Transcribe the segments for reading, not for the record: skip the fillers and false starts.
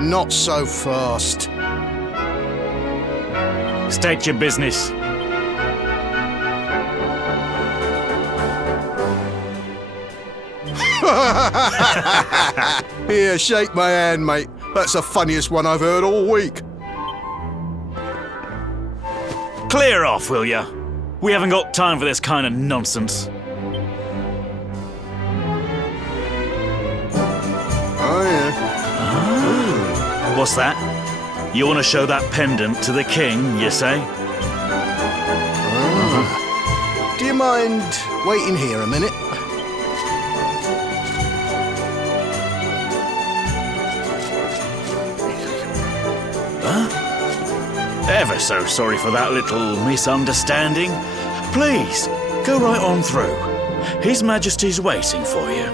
Not so fast. State your business. Here, shake my hand, mate. That's the funniest one I've heard all week. Clear off, will ya? We haven't got time for this kind of nonsense. Oh, yeah. What's that? You want to show that pendant to the king, you say? Do you mind waiting here a minute? Ever so sorry for that little misunderstanding. Please, go right on through. His Majesty's waiting for you.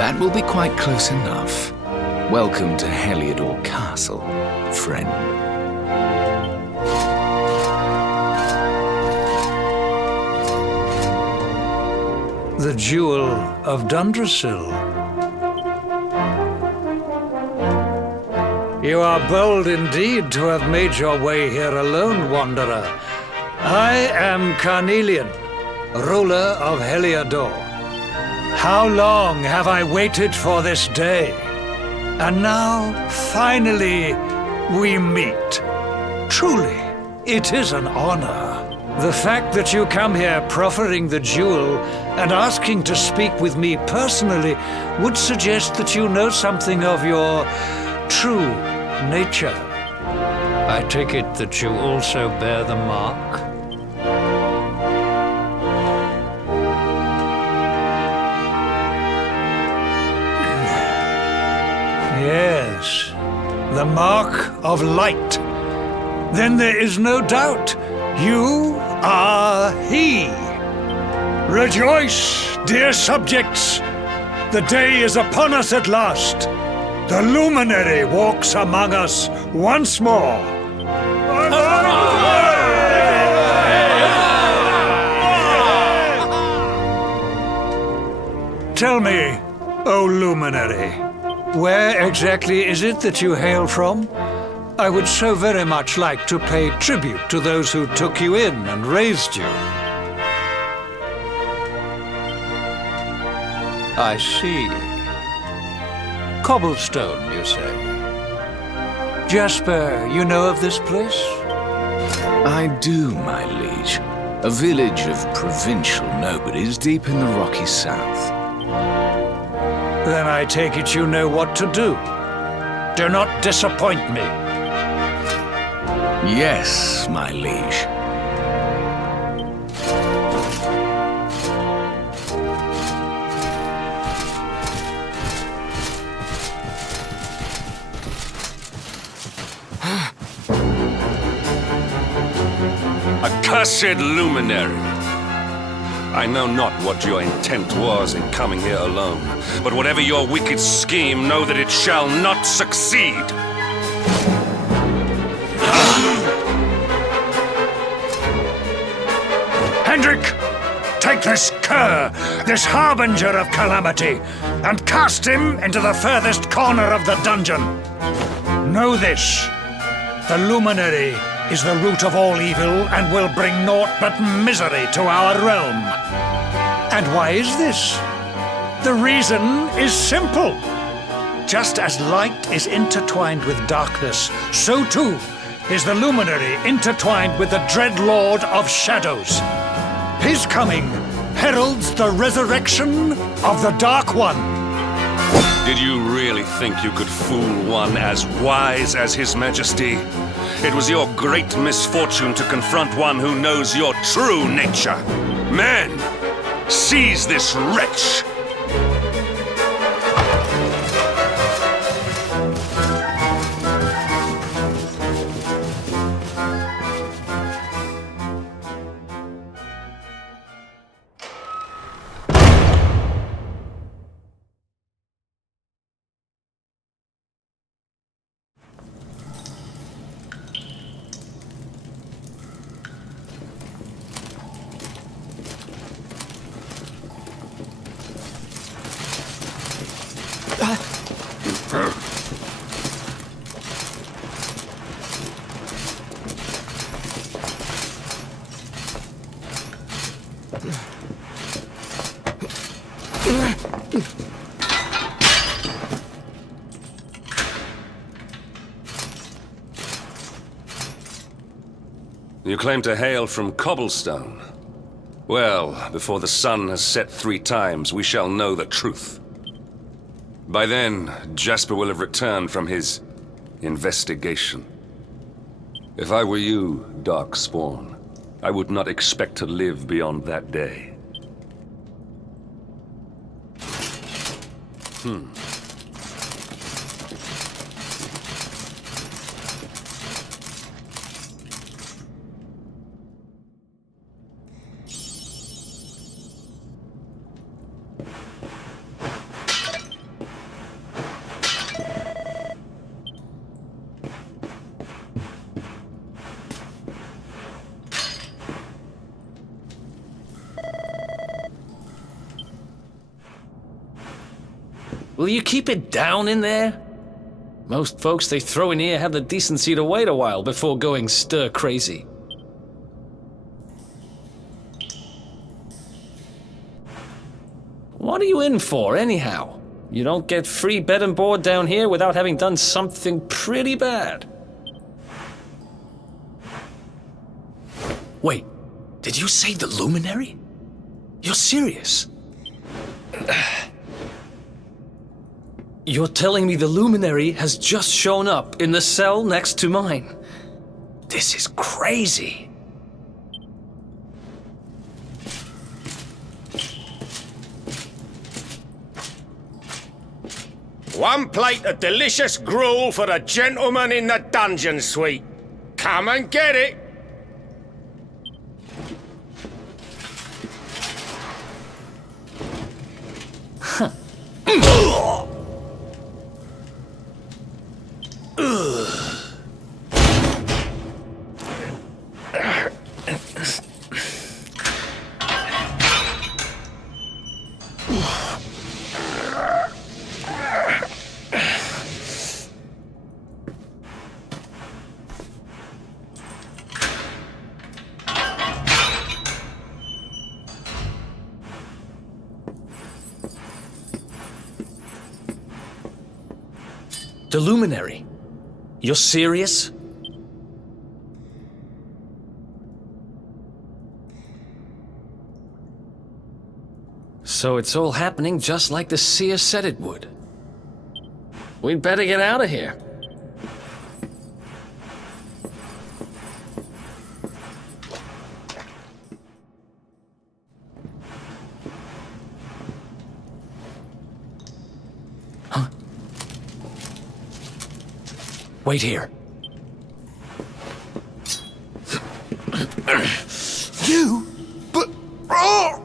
That will be quite close enough. Welcome to Heliodor Castle, friend. The Jewel of Dundrasil. You are bold indeed to have made your way here alone, Wanderer. I am Carnelian, ruler of Heliodor. How long have I waited for this day? And now, finally, we meet. Truly, it is an honor. The fact that you come here proffering the jewel and asking to speak with me personally would suggest that you know something of your true nature. I take it that you also bear the mark? Yes, the mark of light. Then there is no doubt. You are he. Rejoice, dear subjects. The day is upon us at last. The luminary walks among us once more. Tell me, O luminary, where exactly is it that you hail from? I would so very much like to pay tribute to those who took you in and raised you. I see. Cobblestone, you say? Jasper, you know of this place? I do, my liege. A village of provincial nobodies deep in the rocky south. Then I take it you know what to do. Do not disappoint me. Yes, my liege. Accursed luminary! I know not what your intent was in coming here alone, but whatever your wicked scheme, know that it shall not succeed! Hendrik, take this cur, this harbinger of calamity, and cast him into the furthest corner of the dungeon. Know this, the luminary is the root of all evil and will bring naught but misery to our realm. And why is this? The reason is simple. Just as light is intertwined with darkness, so too is the luminary intertwined with the dread lord of shadows. His coming heralds the resurrection of the Dark One. Did you really think you could fool one as wise as His Majesty? It was your great misfortune to confront one who knows your true nature. Men, seize this wretch! You claim to hail from Cobblestone. Well, before the sun has set 3 times, we shall know the truth. By then, Jasper will have returned from his investigation. If I were you, Darkspawn, I would not expect to live beyond that day. Will you keep it down in there? Most folks they throw in here have the decency to wait a while before going stir crazy. What are you in for, anyhow? You don't get free bed and board down here without having done something pretty bad. Wait, did you say the Luminary? You're serious? You're telling me the Luminary has just shown up in the cell next to mine? This is crazy. One plate of delicious gruel for the gentleman in the dungeon suite. Come and get it. The Luminary? You're serious? So it's all happening just like the seer said it would. We'd better get out of here. Wait here. You? But... Oh!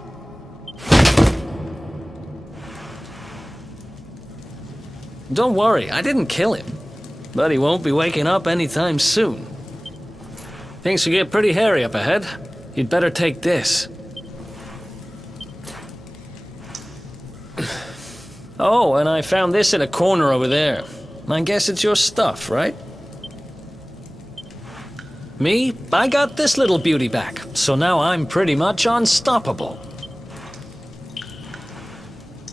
Don't worry, I didn't kill him. But he won't be waking up anytime soon. Things will get pretty hairy up ahead. You'd better take this. Oh, and I found this in a corner over there. I guess it's your stuff, right? Me? I got this little beauty back, so now I'm pretty much unstoppable.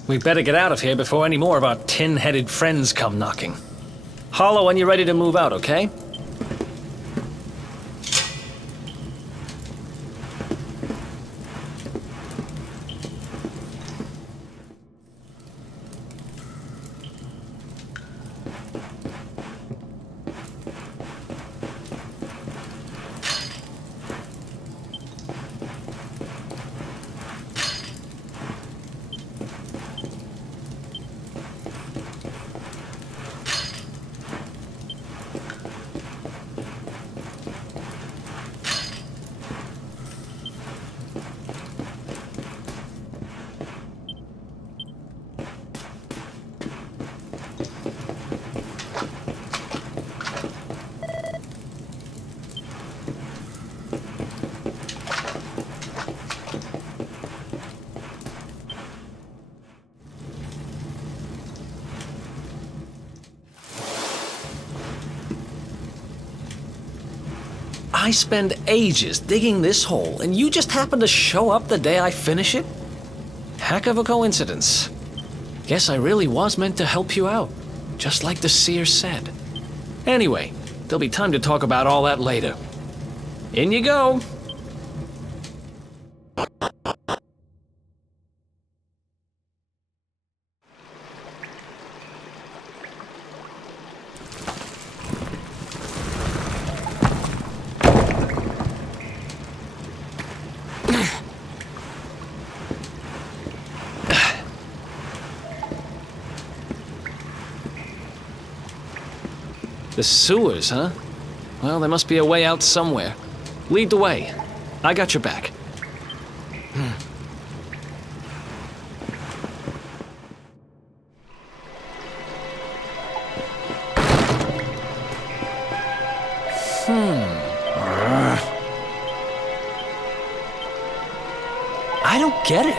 We better get out of here before any more of our tin-headed friends come knocking. Holler when you're ready to move out, okay? I spend ages digging this hole, and you just happen to show up the day I finish it? Heck of a coincidence. Guess I really was meant to help you out, just like the seer said. Anyway, there'll be time to talk about all that later. In you go. The sewers, huh? Well, there must be a way out somewhere. Lead the way. I got your back. I don't get it.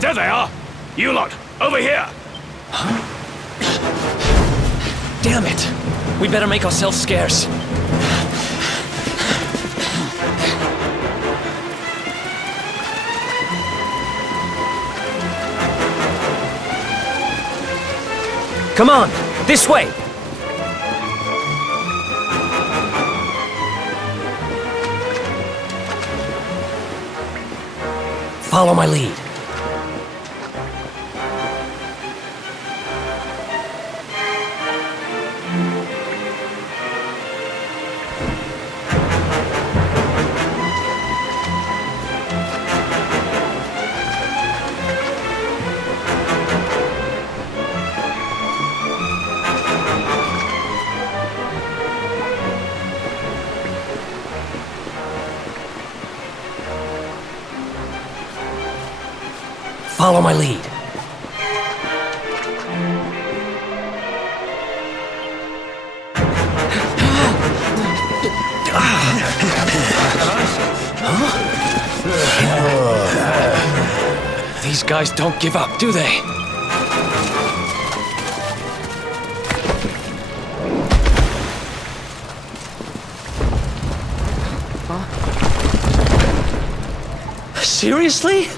There they are! You lot, over here! Damn it! We better make ourselves scarce. Come on, this way! Follow my lead. Follow my lead. These guys don't give up, do they? Seriously?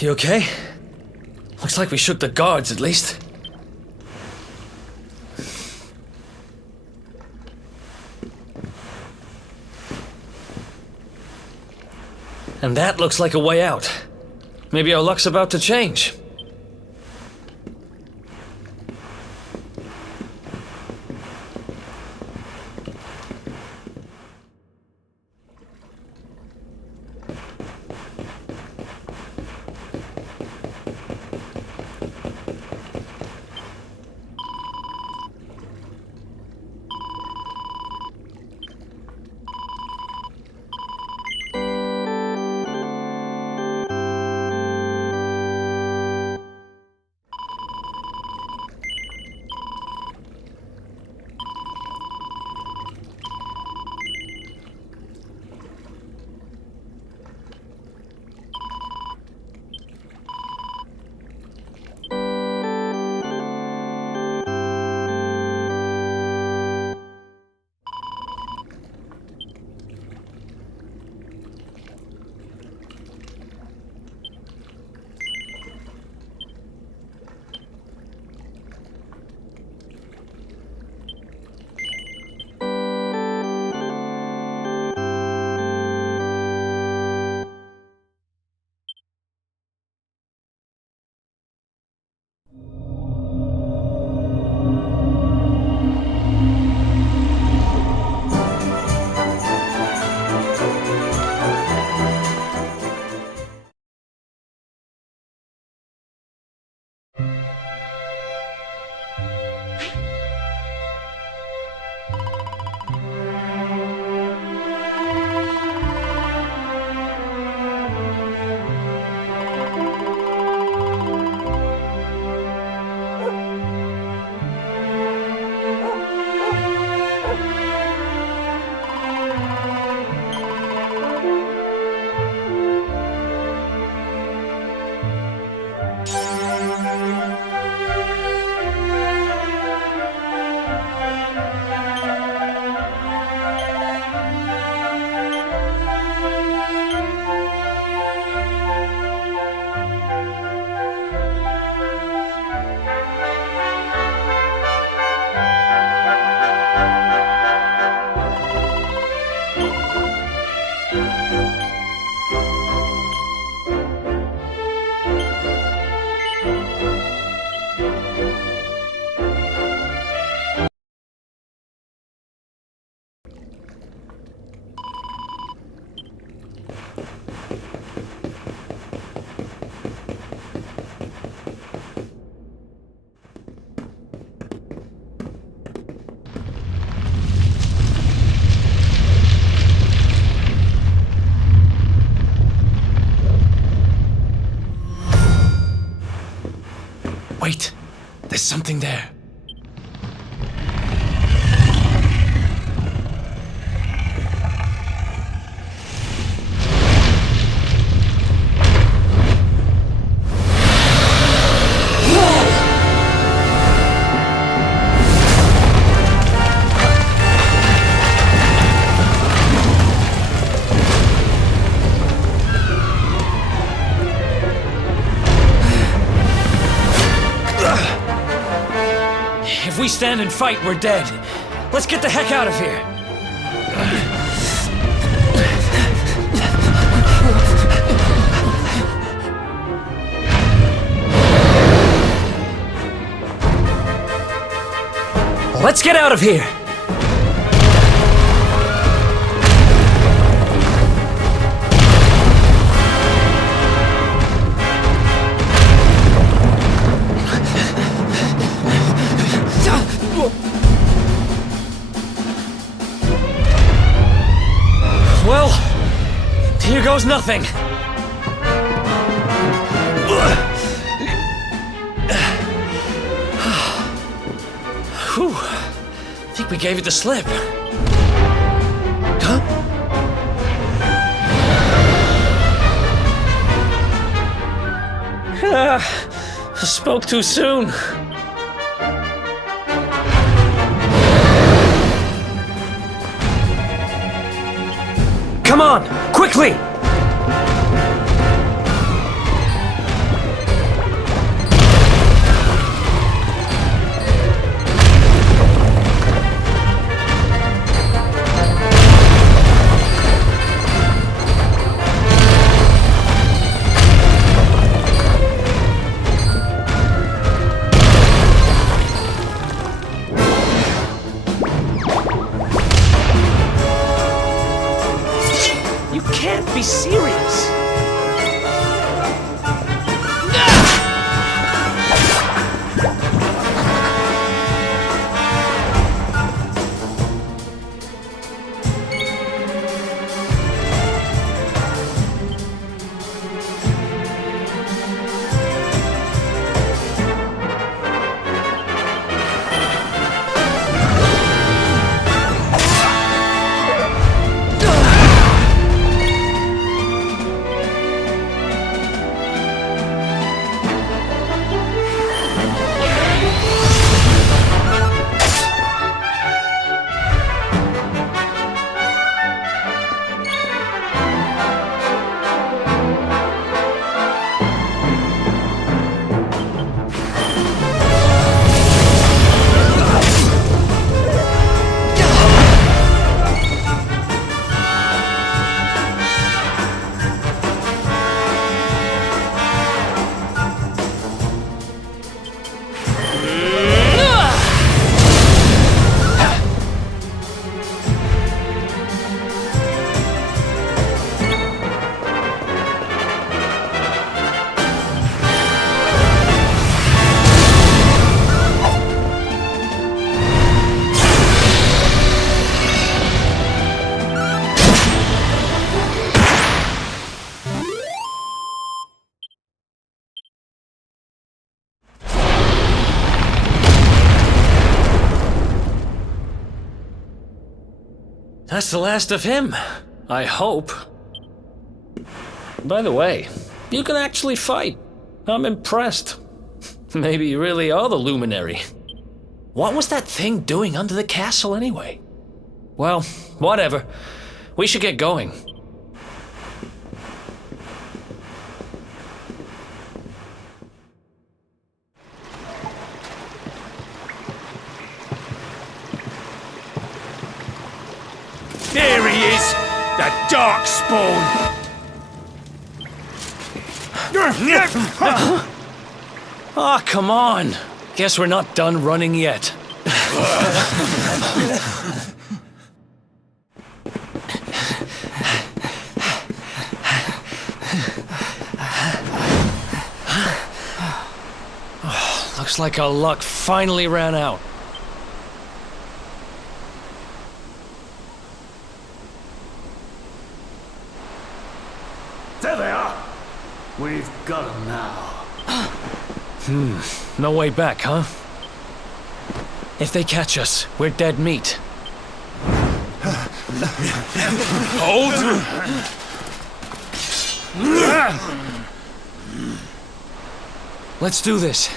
You okay? Looks like we shook the guards, at least. And that looks like a way out. Maybe our luck's about to change. Wait, there's something there. If we stand and fight, we're dead. Let's get the heck out of here. Let's get out of here. Well, here goes nothing. Whew. I think we gave it the slip. Huh? I spoke too soon. Come on, quickly! You can't be serious. That's the last of him. I hope. By the way, you can actually fight. I'm impressed. Maybe you really are the luminary. What was that thing doing under the castle anyway? Well, whatever. We should get going. There he is! The Darkspawn! Ah, come on. Guess we're not done running yet. Looks like our luck finally ran out. There they are. We've got them now. No way back, huh? If they catch us, we're dead meat. Hold! Let's do this.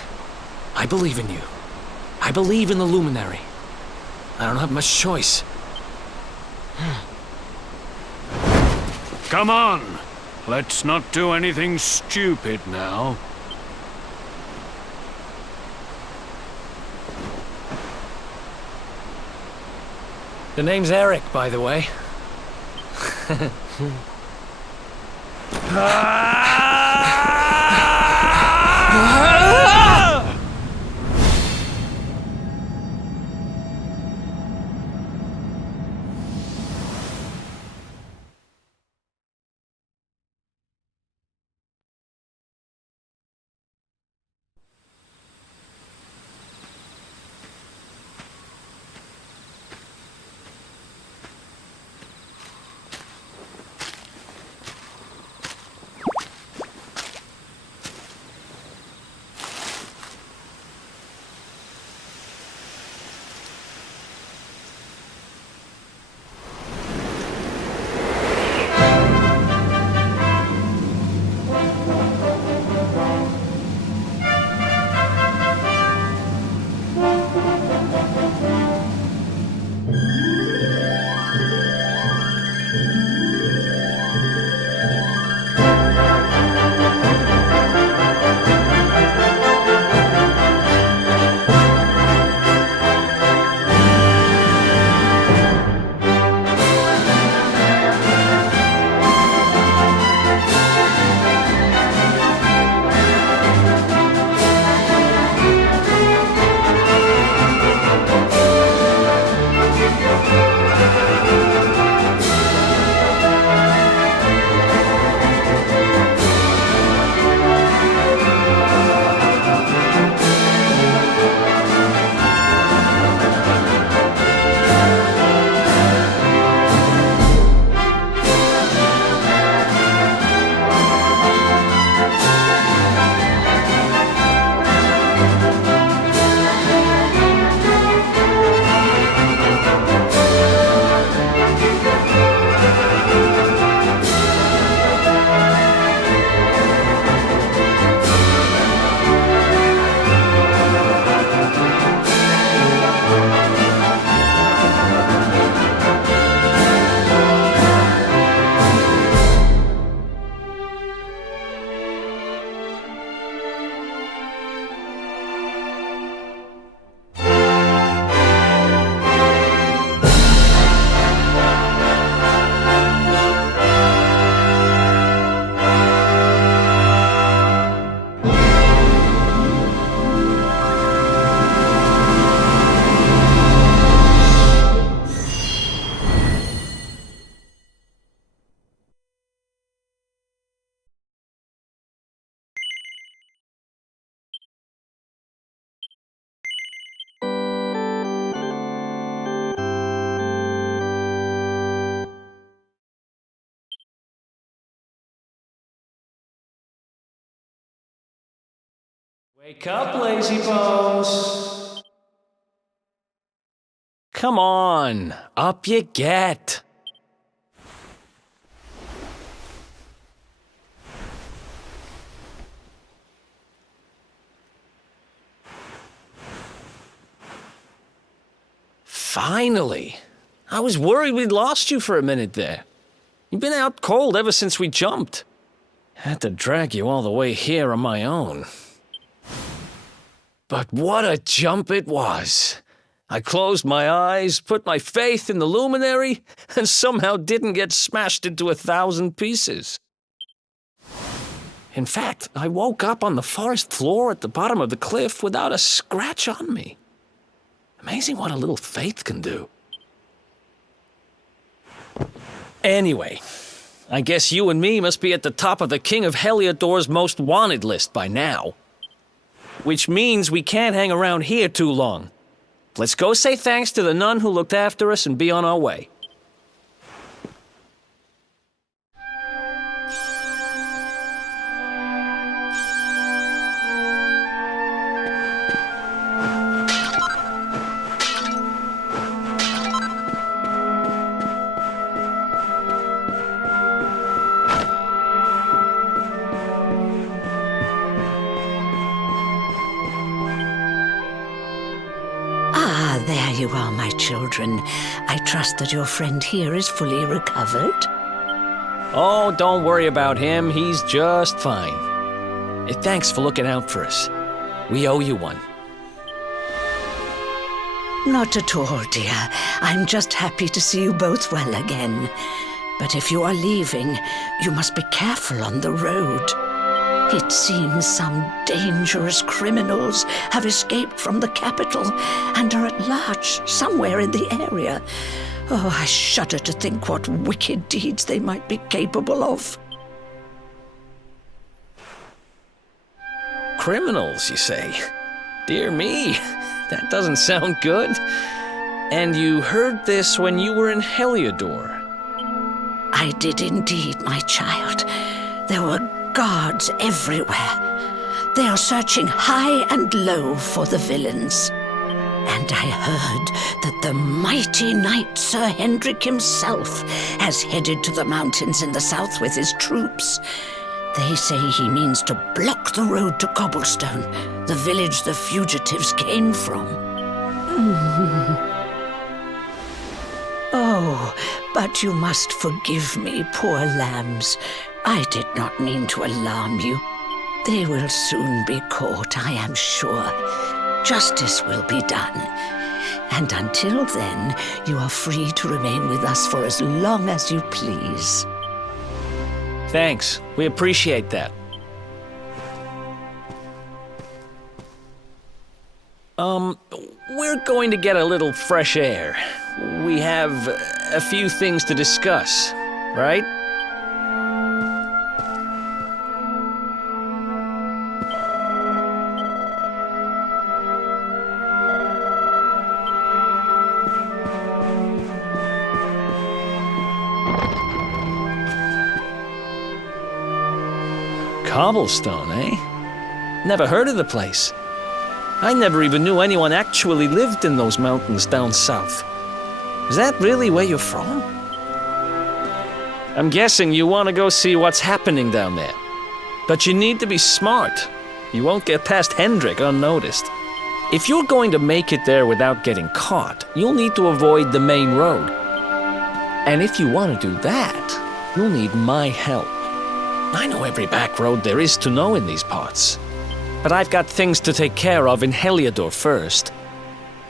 I believe in you. I believe in the Luminary. I don't have much choice. Come on! Let's not do anything stupid now. The name's Eric, by the way. Wake up, lazy bones. Come on, up you get. Finally. I was worried we'd lost you for a minute there. You've been out cold ever since we jumped. Had to drag you all the way here on my own. But what a jump it was. I closed my eyes, put my faith in the luminary, and somehow didn't get smashed into 1,000 pieces. In fact, I woke up on the forest floor at the bottom of the cliff without a scratch on me. Amazing what a little faith can do. Anyway, I guess you and me must be at the top of the King of Heliodor's most wanted list by now. Which means we can't hang around here too long. Let's go say thanks to the nun who looked after us and be on our way. There you are, my children. I trust that your friend here is fully recovered. Oh, don't worry about him. He's just fine. Thanks for looking out for us. We owe you one. Not at all, dear. I'm just happy to see you both well again. But if you are leaving, you must be careful on the road. It seems some dangerous criminals have escaped from the capital and are at large somewhere in the area. Oh, I shudder to think what wicked deeds they might be capable of. Criminals, you say? Dear me, that doesn't sound good. And you heard this when you were in Heliodor? I did indeed, my child. There were guards everywhere. They are searching high and low for the villains. And I heard that the mighty knight Sir Hendrik himself has headed to the mountains in the south with his troops. They say he means to block the road to Cobblestone, the village the fugitives came from. Oh, but you must forgive me, poor lambs. I did not mean to alarm you. They will soon be caught, I am sure. Justice will be done. And until then, you are free to remain with us for as long as you please. Thanks. We appreciate that. We're going to get a little fresh air. We have a few things to discuss, right? Cobblestone, eh? Never heard of the place. I never even knew anyone actually lived in those mountains down south. Is that really where you're from? I'm guessing you want to go see what's happening down there. But you need to be smart. You won't get past Hendrik unnoticed. If you're going to make it there without getting caught, you'll need to avoid the main road. And if you want to do that, you'll need my help. I know every back road there is to know in these parts. But I've got things to take care of in Heliodor first.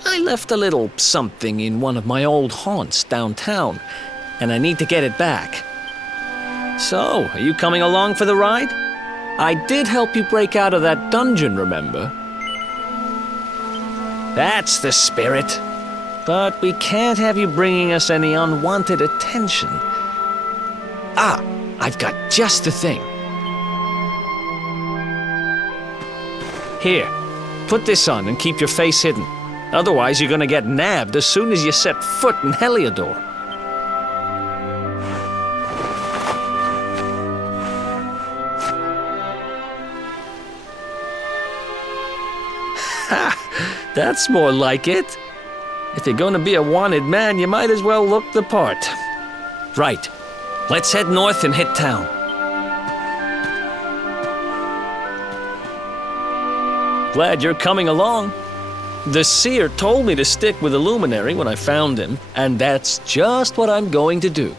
I left a little something in one of my old haunts downtown, and I need to get it back. So, are you coming along for the ride? I did help you break out of that dungeon, remember? That's the spirit. But we can't have you bringing us any unwanted attention. Ah, I've got just the thing. Here, put this on and keep your face hidden. Otherwise, you're gonna get nabbed as soon as you set foot in Heliodor. Ha! That's more like it. If you're gonna be a wanted man, you might as well look the part. Right. Let's head north and hit town. Glad you're coming along. The seer told me to stick with the luminary when I found him, and that's just what I'm going to do.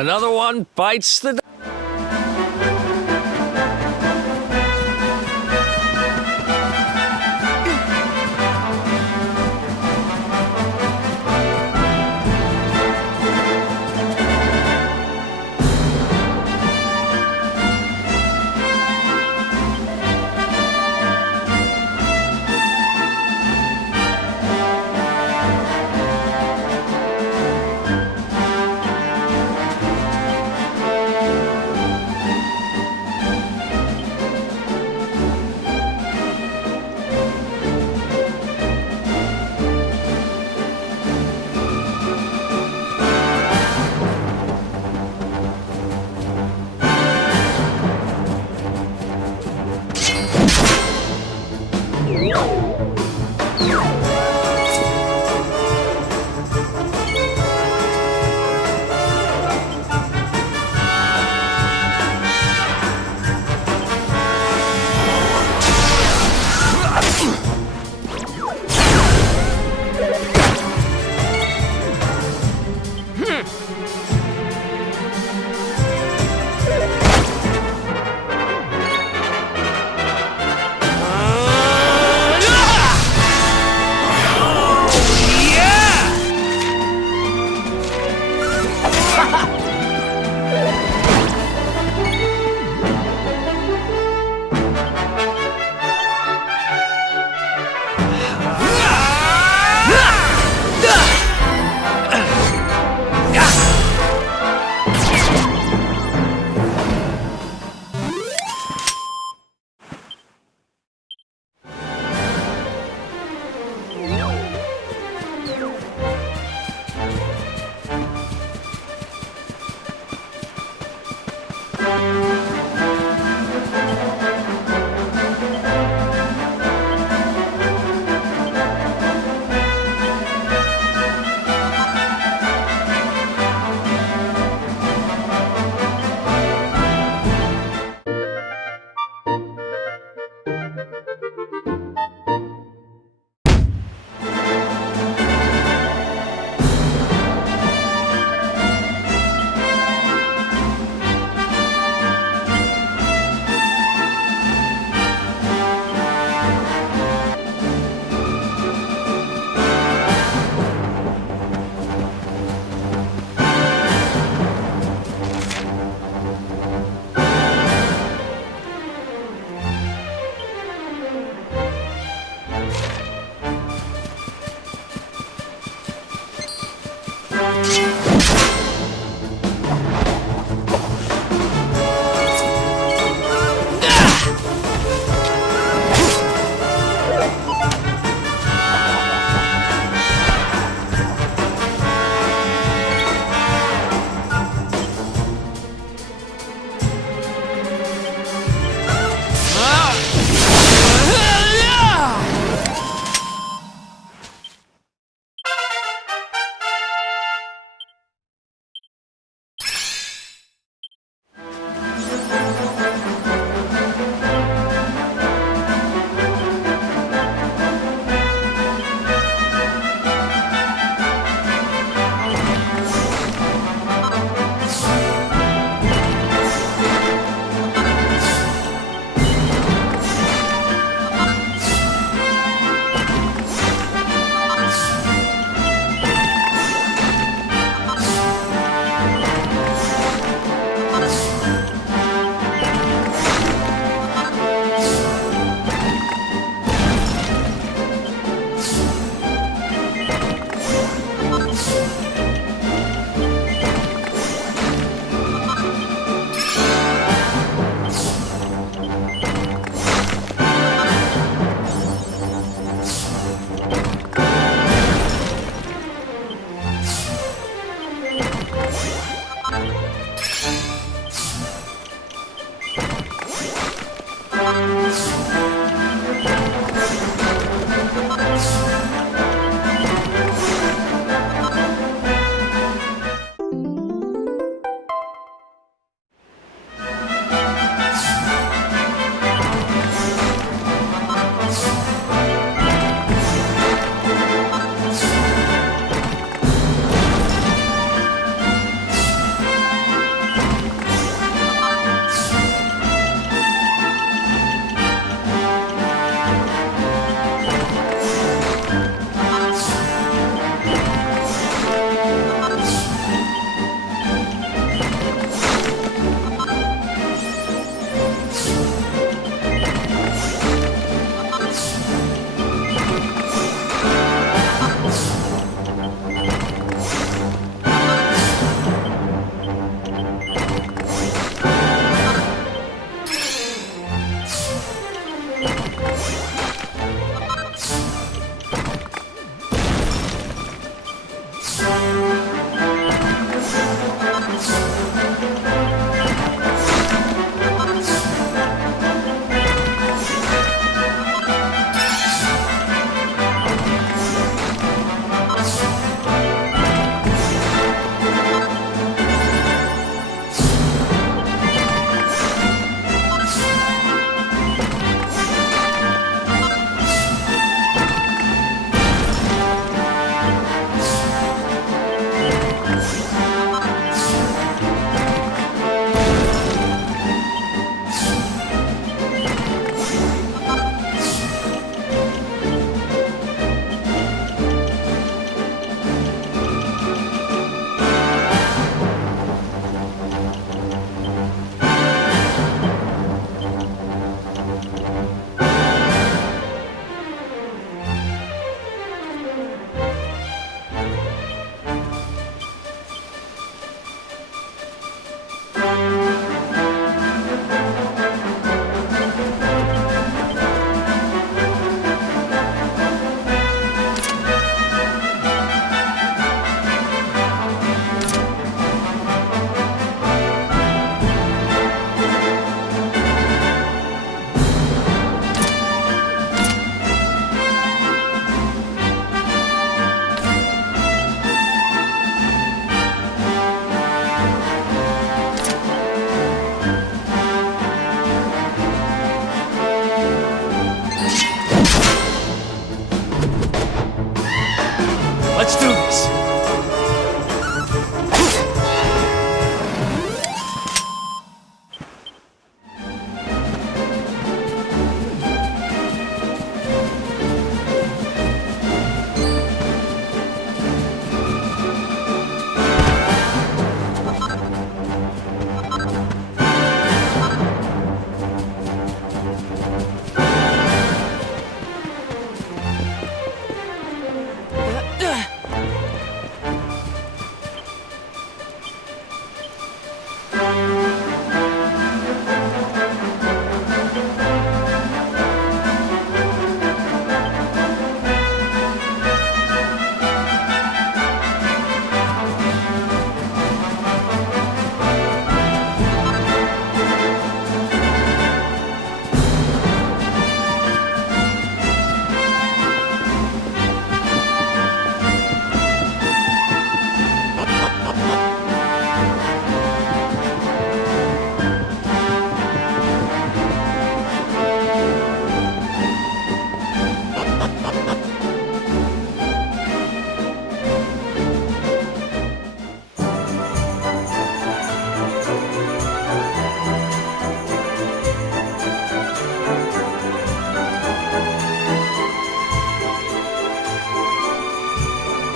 Another one bites the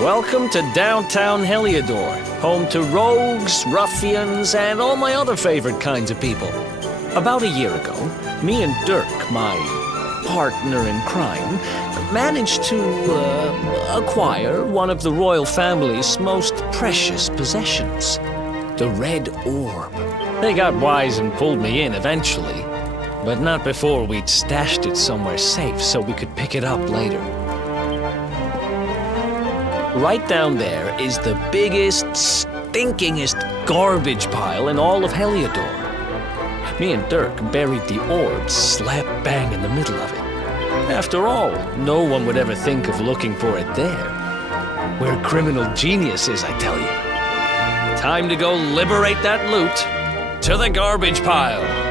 Welcome to downtown Heliodor, home to rogues, ruffians, and all my other favorite kinds of people. About a year ago, me and Dirk, my partner in crime, managed to acquire one of the royal family's most precious possessions, the Red Orb. They got wise and pulled me in eventually, but not before we'd stashed it somewhere safe so we could pick it up later. Right down there is the biggest, stinkingest garbage pile in all of Heliodor. Me and Dirk buried the orb slap bang in the middle of it. After all, no one would ever think of looking for it there. We're criminal geniuses, I tell you. Time to go liberate that loot. To the garbage pile.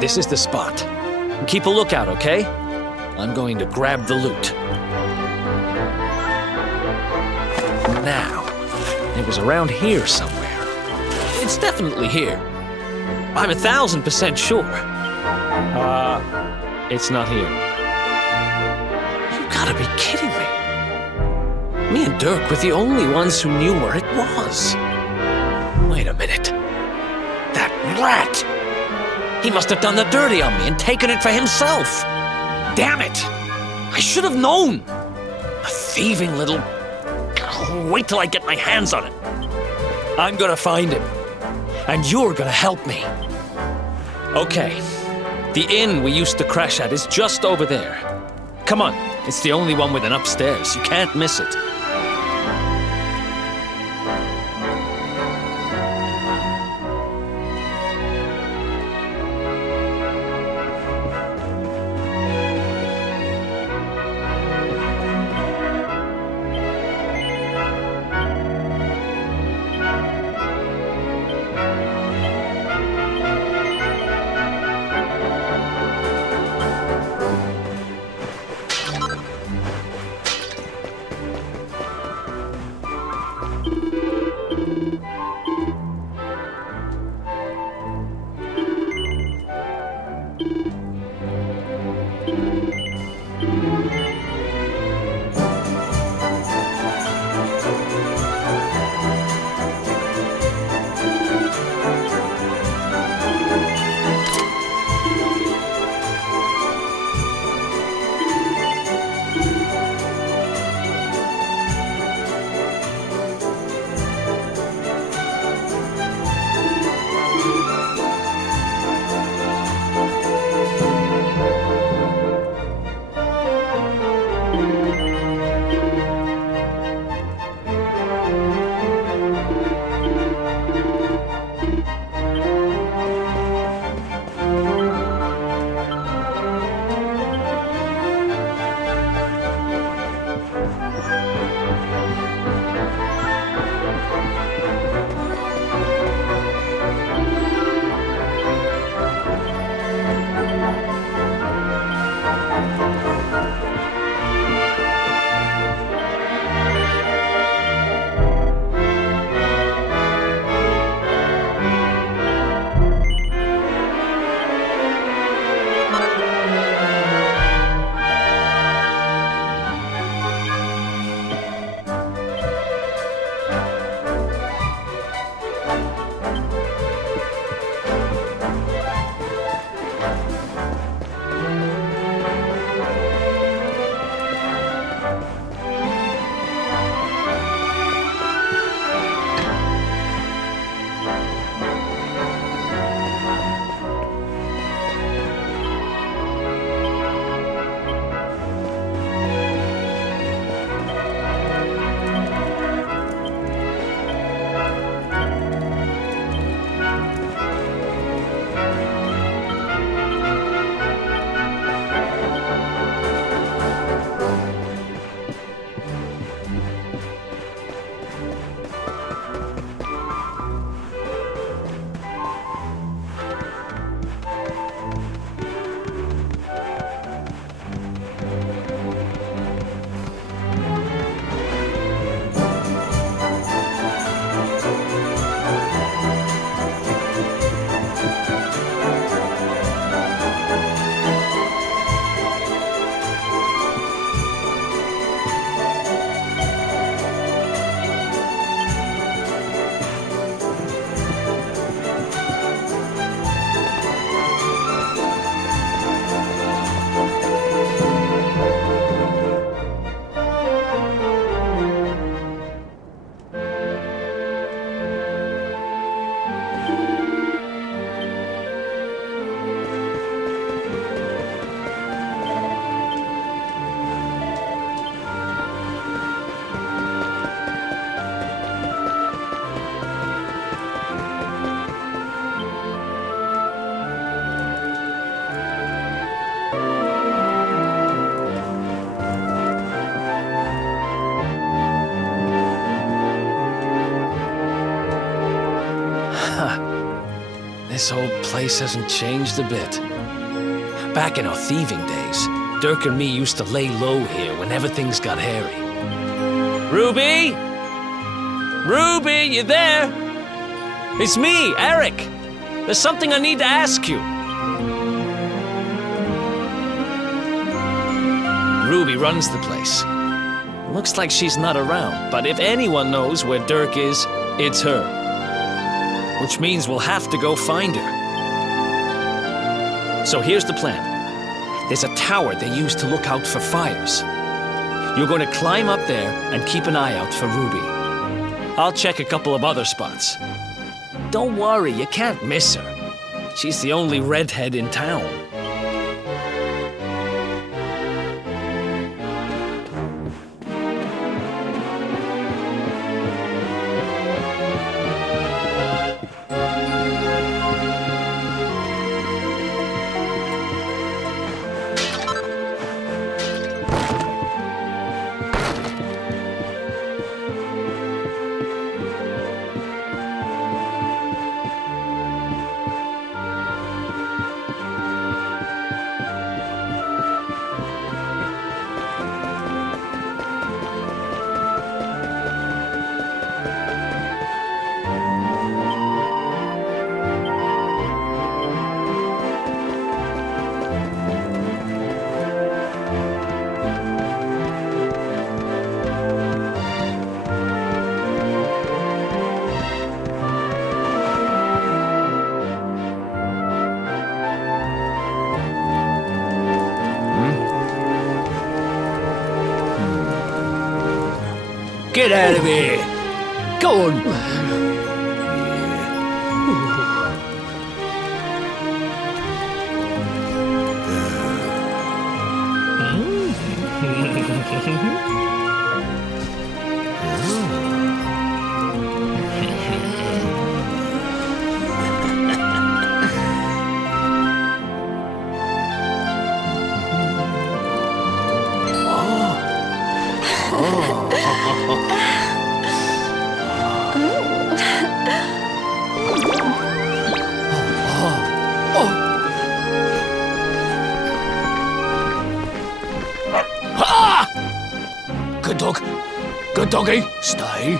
This is the spot. Keep a lookout, okay? I'm going to grab the loot. Now, it was around here somewhere. It's definitely here. I'm 1,000% sure. It's not here. You gotta be kidding me. Me and Dirk were the only ones who knew where it was. Wait a minute. That rat! He must have done the dirty on me and taken it for himself. Damn it! I should have known! A thieving little... Wait till I get my hands on it. I'm gonna find him. And you're gonna help me. Okay. The inn we used to crash at is just over there. Come on. It's the only one with an upstairs. You can't miss it. This whole place hasn't changed a bit. Back in our thieving days, Dirk and me used to lay low here whenever things got hairy. Ruby? Ruby, you there? It's me, Eric. There's something I need to ask you. Ruby runs the place. Looks like she's not around, but if anyone knows where Dirk is, it's her. Which means we'll have to go find her. So here's the plan. There's a tower they use to look out for fires. You're going to climb up there and keep an eye out for Ruby. I'll check a couple of other spots. Don't worry, you can't miss her. She's the only redhead in town. Get out of here! Go on! Good dog. Good doggy. Stay.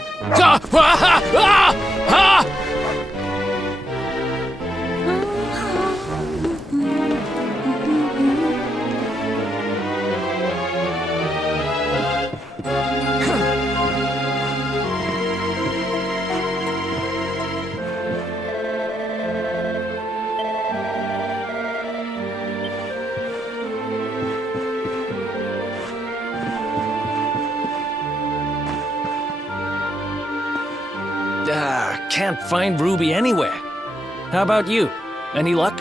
Can't find Ruby anywhere. How about you? Any luck?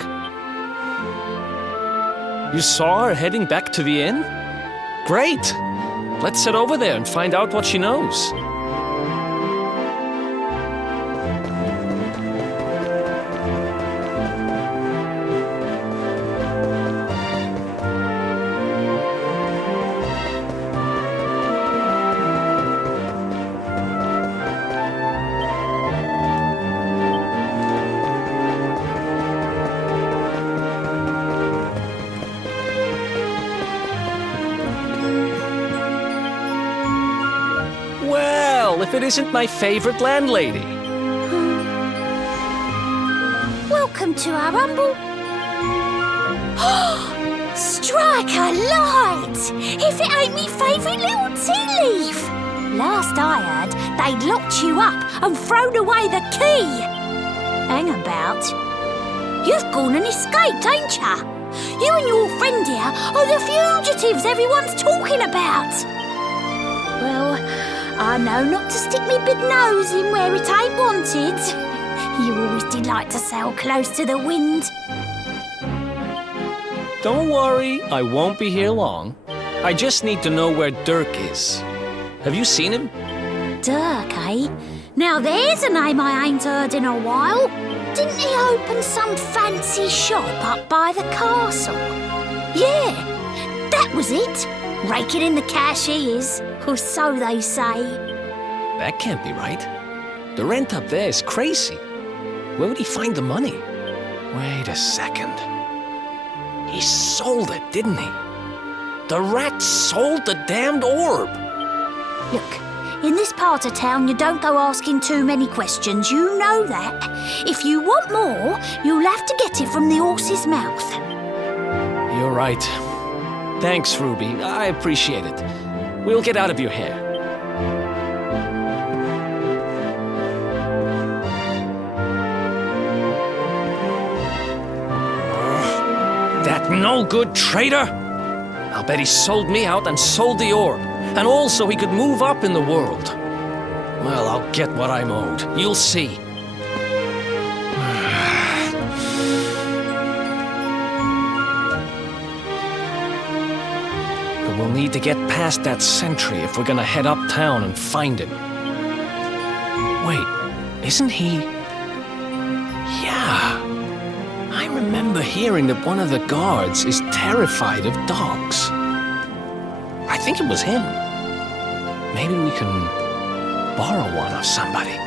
You saw her heading back to the inn? Great! Let's head over there and find out what she knows. If it isn't my favorite landlady. Welcome to our humble... Strike a light! If it ain't me favourite little tea leaf! Last I heard, they'd locked you up and thrown away the key. Hang about. You've gone and escaped, ain't ya? You and your friend here are the fugitives everyone's talking about. Well, I know not to stick me big nose in where it ain't wanted. You always delight to sail close to the wind. Don't worry, I won't be here long. I just need to know where Dirk is. Have you seen him? Dirk, eh? Now there's a name I ain't heard in a while. Didn't he open some fancy shop up by the castle? Yeah, that was it. Raking in the cash he is, or so they say. That can't be right. The rent up there is crazy. Where would he find the money? Wait a second. He sold it, didn't he? The rat sold the damned orb. Look, in this part of town, you don't go asking too many questions. You know that. If you want more, you'll have to get it from the horse's mouth. You're right. Thanks, Ruby. I appreciate it. We'll get out of your hair. That no-good traitor! I'll bet he sold me out and sold the orb. And all so he could move up in the world. Well, I'll get what I'm owed. You'll see. But we'll need to get past that sentry if we're gonna head uptown and find him. Wait, isn't he... Yeah. I remember hearing that one of the guards is terrified of dogs. I think it was him. Maybe we can borrow one of somebody.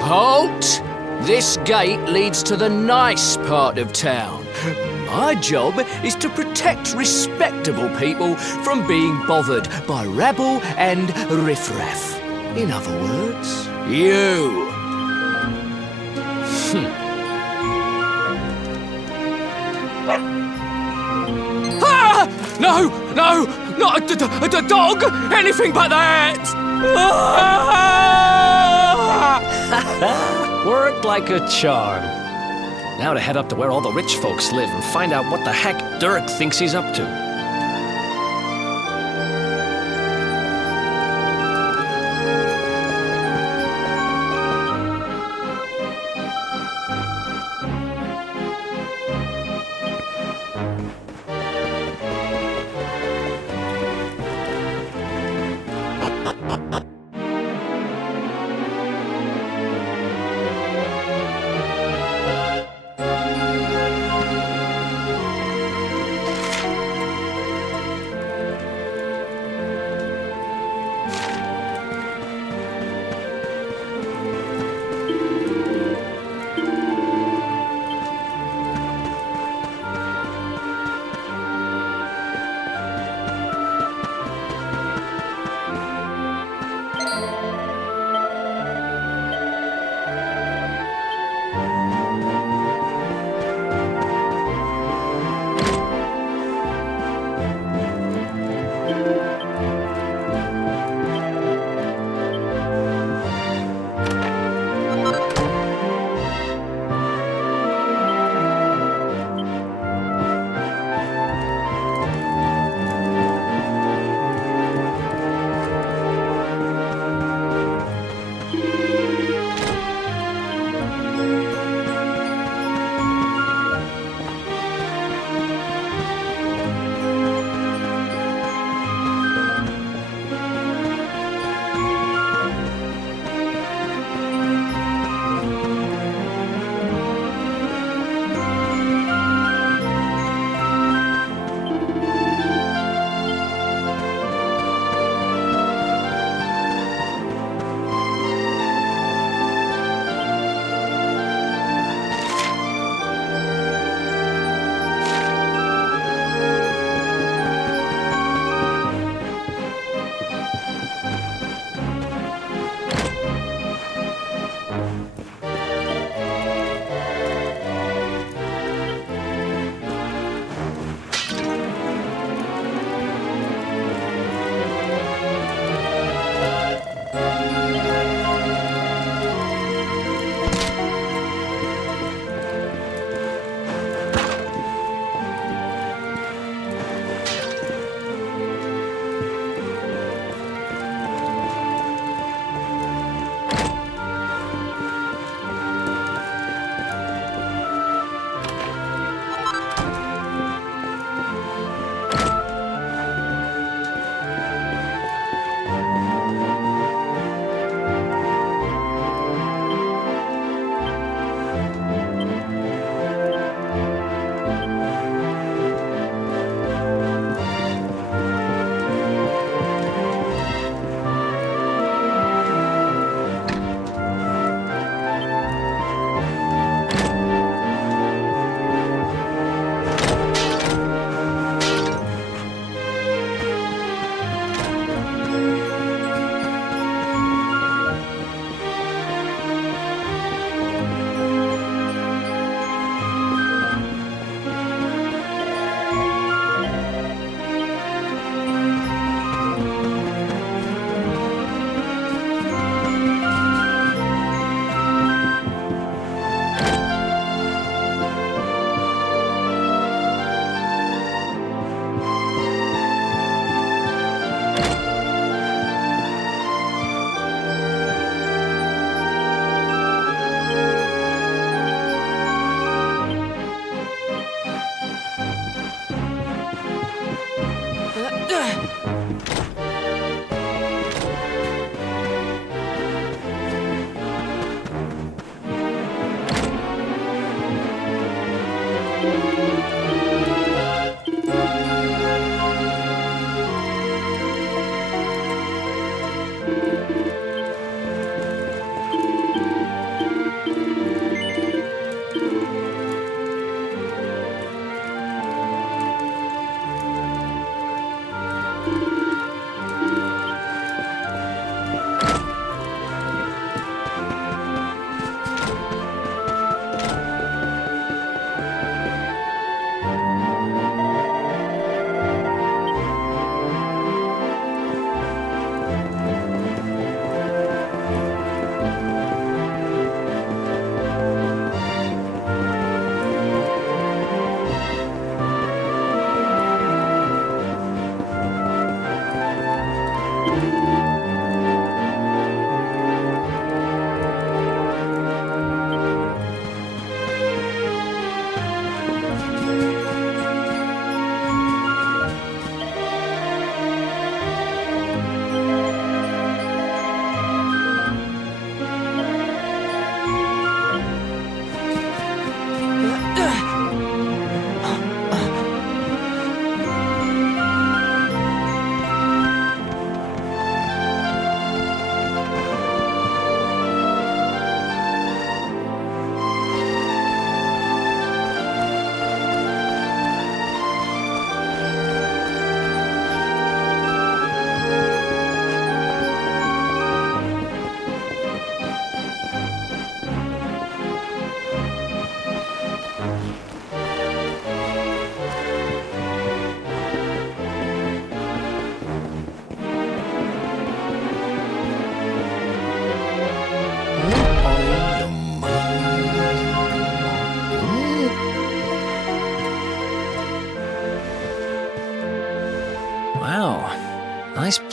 Halt! This gate leads to the nice part of town. My job is to protect respectable people from being bothered by rabble and riffraff. In other words, you. Ah! No! No! Not a dog! Anything but that! Worked like a charm. Now to head up to where all the rich folks live and find out what the heck Dirk thinks he's up to.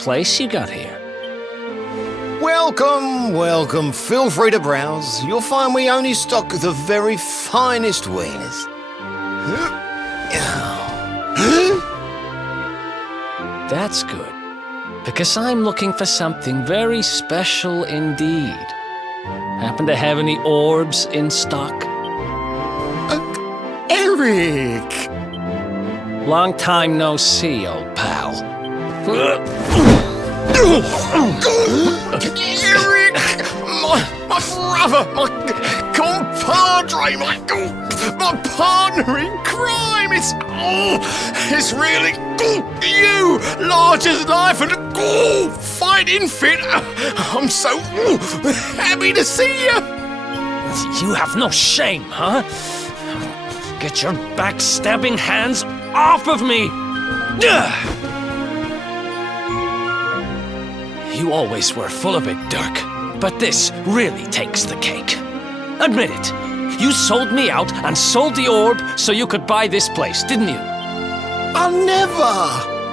place you got here. Welcome, welcome. Feel free to browse. You'll find we only stock the very finest wares. That's good, because I'm looking for something very special indeed. Happen to have any orbs in stock? Eric! Long time no see, old pal. Eric! My brother, my compadre, my partner in crime! It's really you, large as life and fighting fit. I'm so happy to see you. You have no shame, huh? Get your backstabbing hands off of me! You always were full of it, Dirk, but this really takes the cake. Admit it. You sold me out and sold the orb so you could buy this place, didn't you?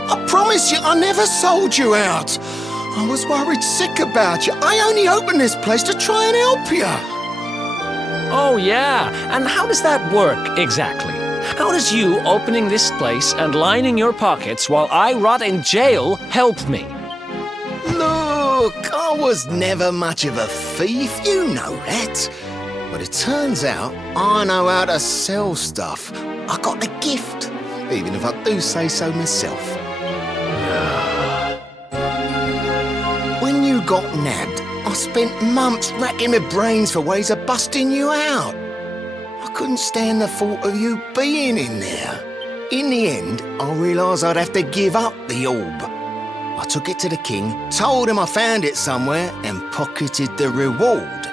I promise you, I never sold you out. I was worried sick about you. I only opened this place to try and help you. Oh, yeah. And how does that work, exactly? How does you opening this place and lining your pockets while I rot in jail help me? Look, I was never much of a thief, you know that. But it turns out I know how to sell stuff. I got the gift, even if I do say so myself. When you got nabbed, I spent months racking my brains for ways of busting you out. I couldn't stand the thought of you being in there. In the end, I realised I'd have to give up the orb. I took it to the king, told him I found it somewhere, and pocketed the reward.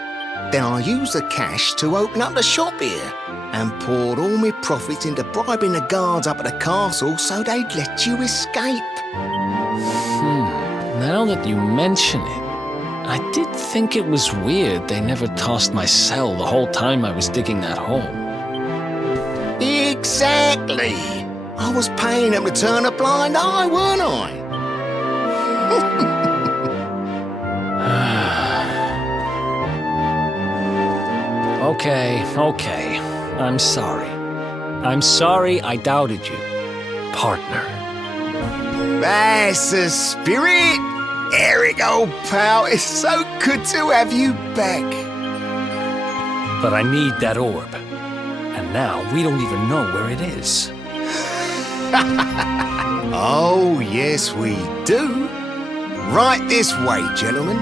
Then I used the cash to open up the shop here, and poured all my profits into bribing the guards up at the castle so they'd let you escape. Now that you mention it, I did think it was weird they never tossed my cell the whole time I was digging that hole. Exactly! I was paying them to turn a blind eye, weren't I? Okay. I'm sorry. I'm sorry I doubted you, partner. That's the spirit! Eric, old pal, it's so good to have you back. But I need that orb. And now we don't even know where it is. Oh, yes, we do. Right this way, gentlemen.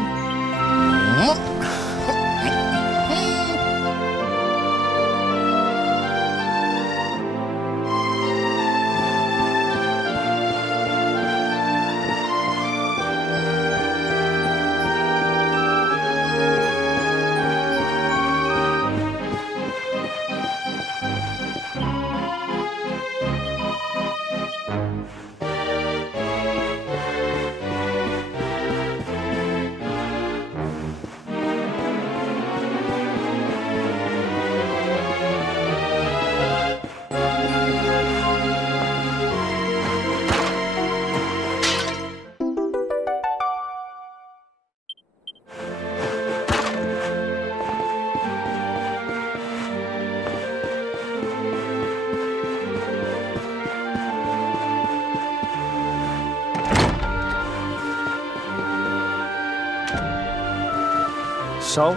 So,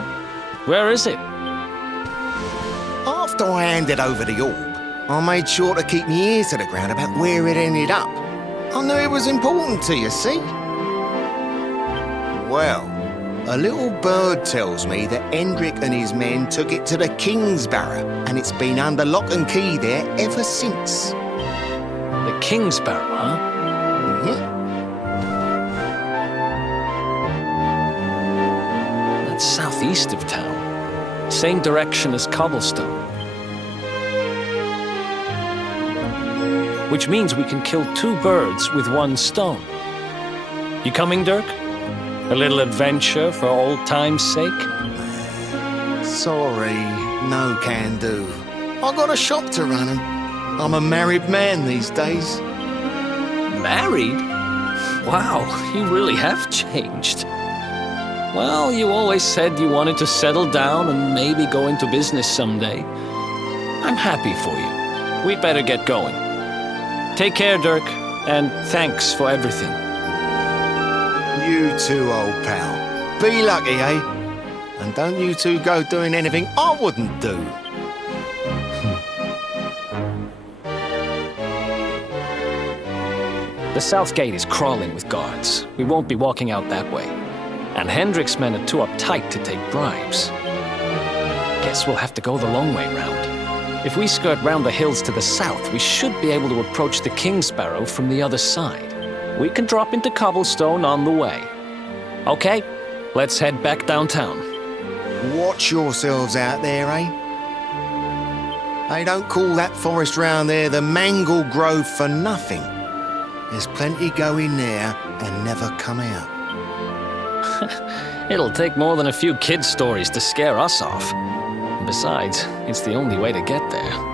where is it? After I handed over the orb, I made sure to keep my ears to the ground about where it ended up. I knew it was important to you, see? Well, a little bird tells me that Hendrik and his men took it to the King's Barrow, and it's been under lock and key there ever since. The King's Barrow, huh? That's southeast of town. Same direction as Cobblestone. Which means we can kill two birds with one stone. You coming, Dirk? A little adventure for old time's sake? Sorry, no can do. I got a shop to run and I'm a married man these days. Married? Wow, you really have changed. Well, you always said you wanted to settle down and maybe go into business someday. I'm happy for you. We'd better get going. Take care, Dirk, and thanks for everything. You too, old pal. Be lucky, eh? And don't you two go doing anything I wouldn't do. The south gate is crawling with guards. We won't be walking out that way. And Hendrik's men are too uptight to take bribes. Guess we'll have to go the long way round. If we skirt round the hills to the south, we should be able to approach the King Sparrow from the other side. We can drop into Cobblestone on the way. Okay, let's head back downtown. Watch yourselves out there, eh? They don't call that forest round there the Mangle Grove for nothing. There's plenty go in there and never come out. It'll take more than a few kids' stories to scare us off. Besides, it's the only way to get there.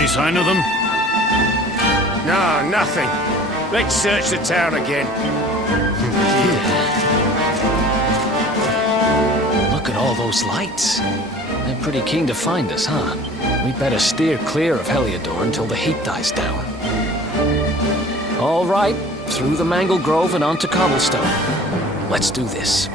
Any sign of them? No, nothing. Let's search the town again. Look at all those lights. They're pretty keen to find us, huh? We'd better steer clear of Heliodor until the heat dies down. All right, through the Mangle Grove and onto Cobblestone. Let's do this.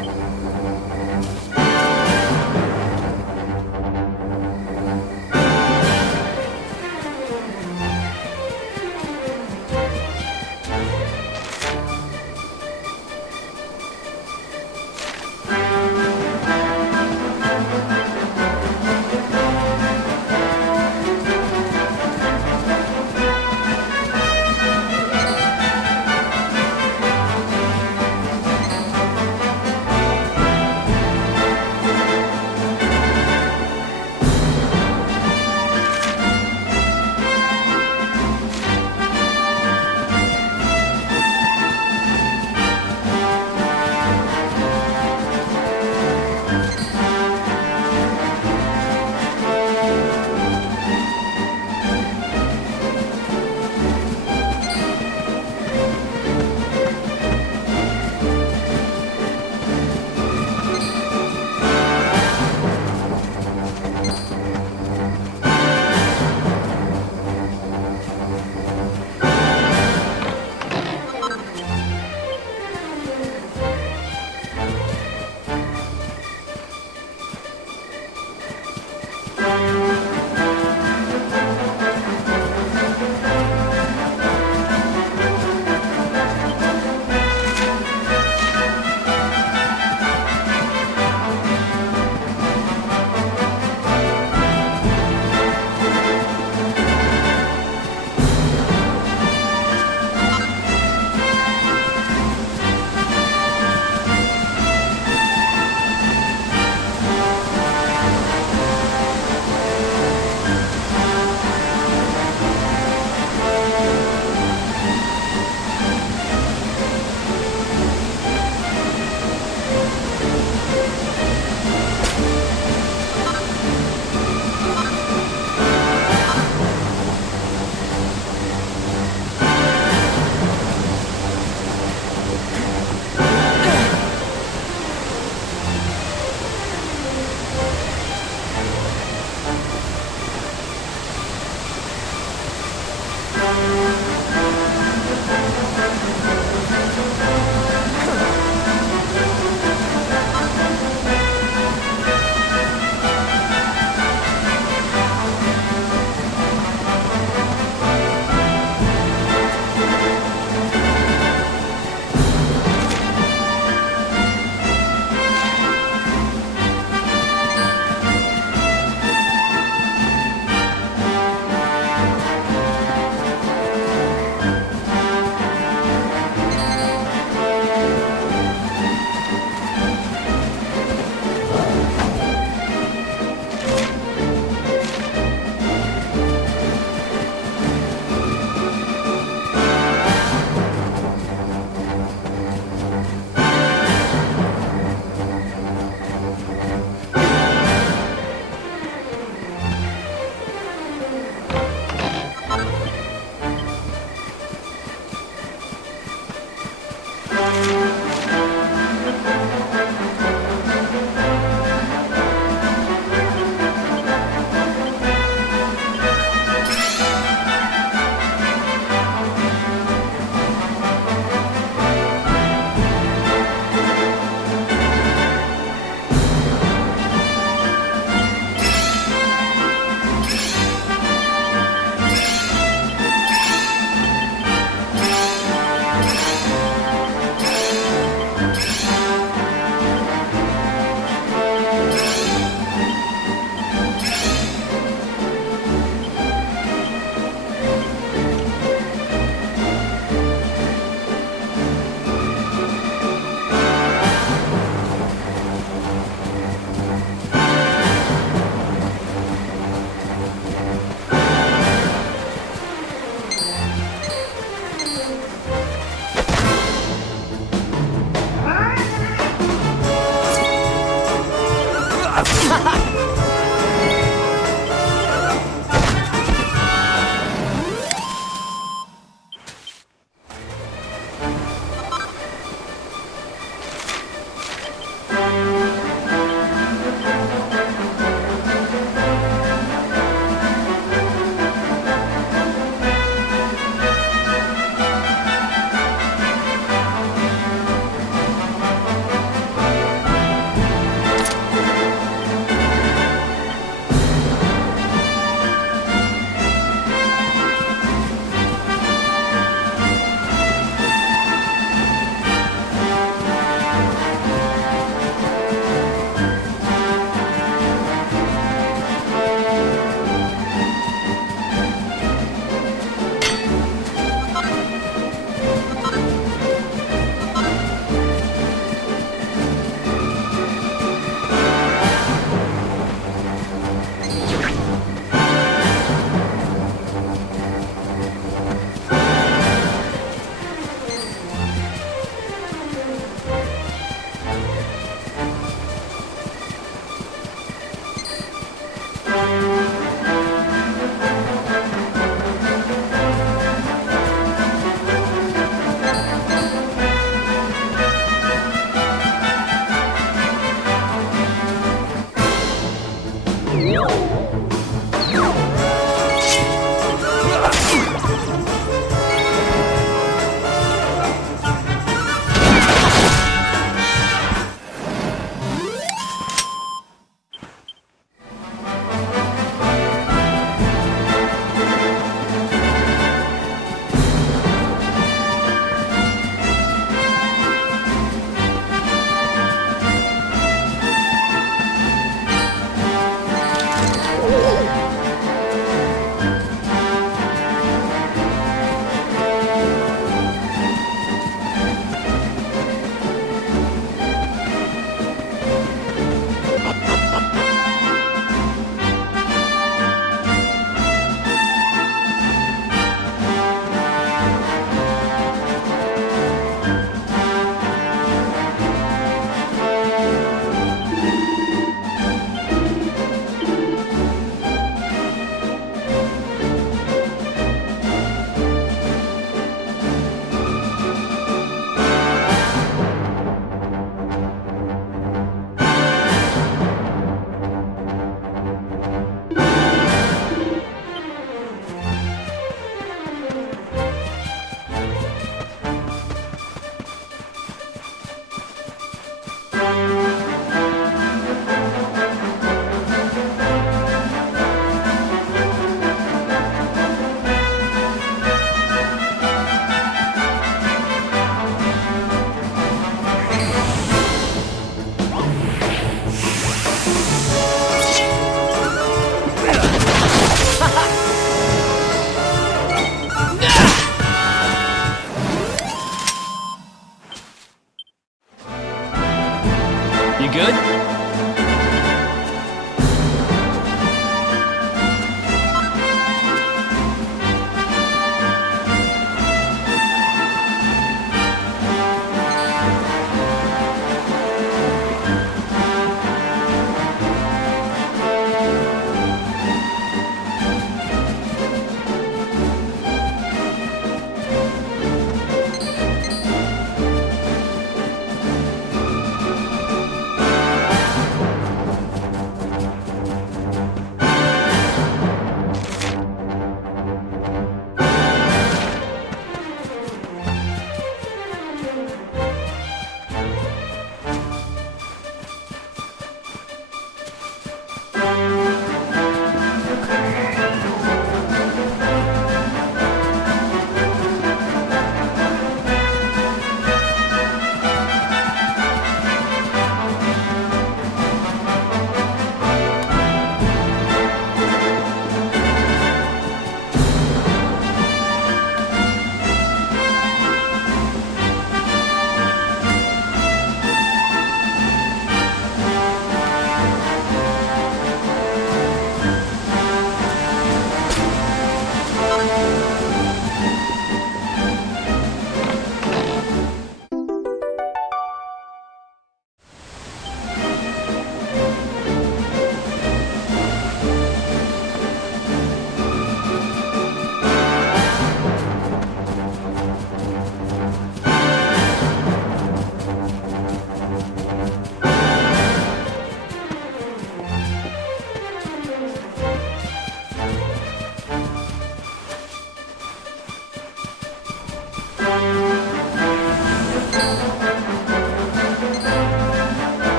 You good?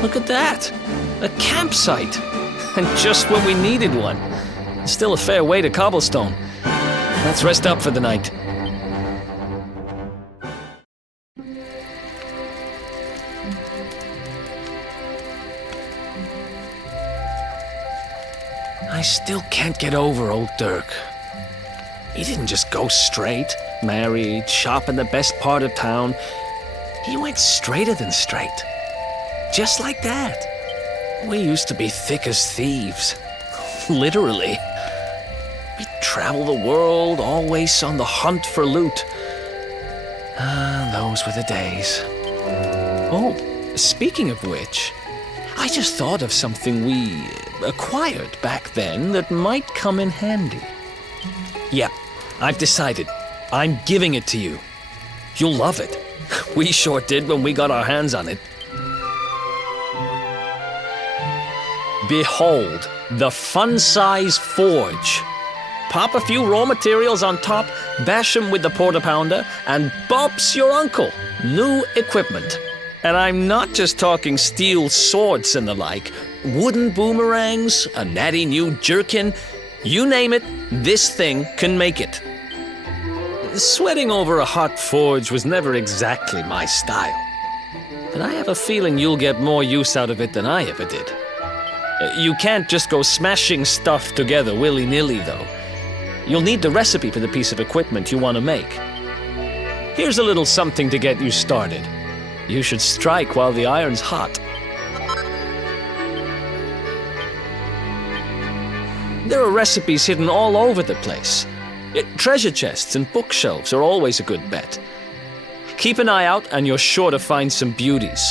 Look at that! A campsite! And just when we needed one. Still a fair way to cobblestone. Let's rest up for the night. I still can't get over old Dirk. He didn't just go straight, married, shop in the best part of town. He went straighter than straight. Just like that. We used to be thick as thieves. Literally. We'd travel the world, always on the hunt for loot. Ah, those were the days. Oh, speaking of which, I just thought of something we acquired back then that might come in handy. Yep, I've decided. I'm giving it to you. You'll love it. We sure did when we got our hands on it. Behold, the fun-size forge. Pop a few raw materials on top, bash 'em with the porta-pounder, and bumps your uncle. New equipment. And I'm not just talking steel swords and the like. Wooden boomerangs, a natty new jerkin. You name it, this thing can make it. Sweating over a hot forge was never exactly my style. But I have a feeling you'll get more use out of it than I ever did. You can't just go smashing stuff together willy-nilly, though. You'll need the recipe for the piece of equipment you want to make. Here's a little something to get you started. You should strike while the iron's hot. There are recipes hidden all over the place. Treasure chests and bookshelves are always a good bet. Keep an eye out and you're sure to find some beauties.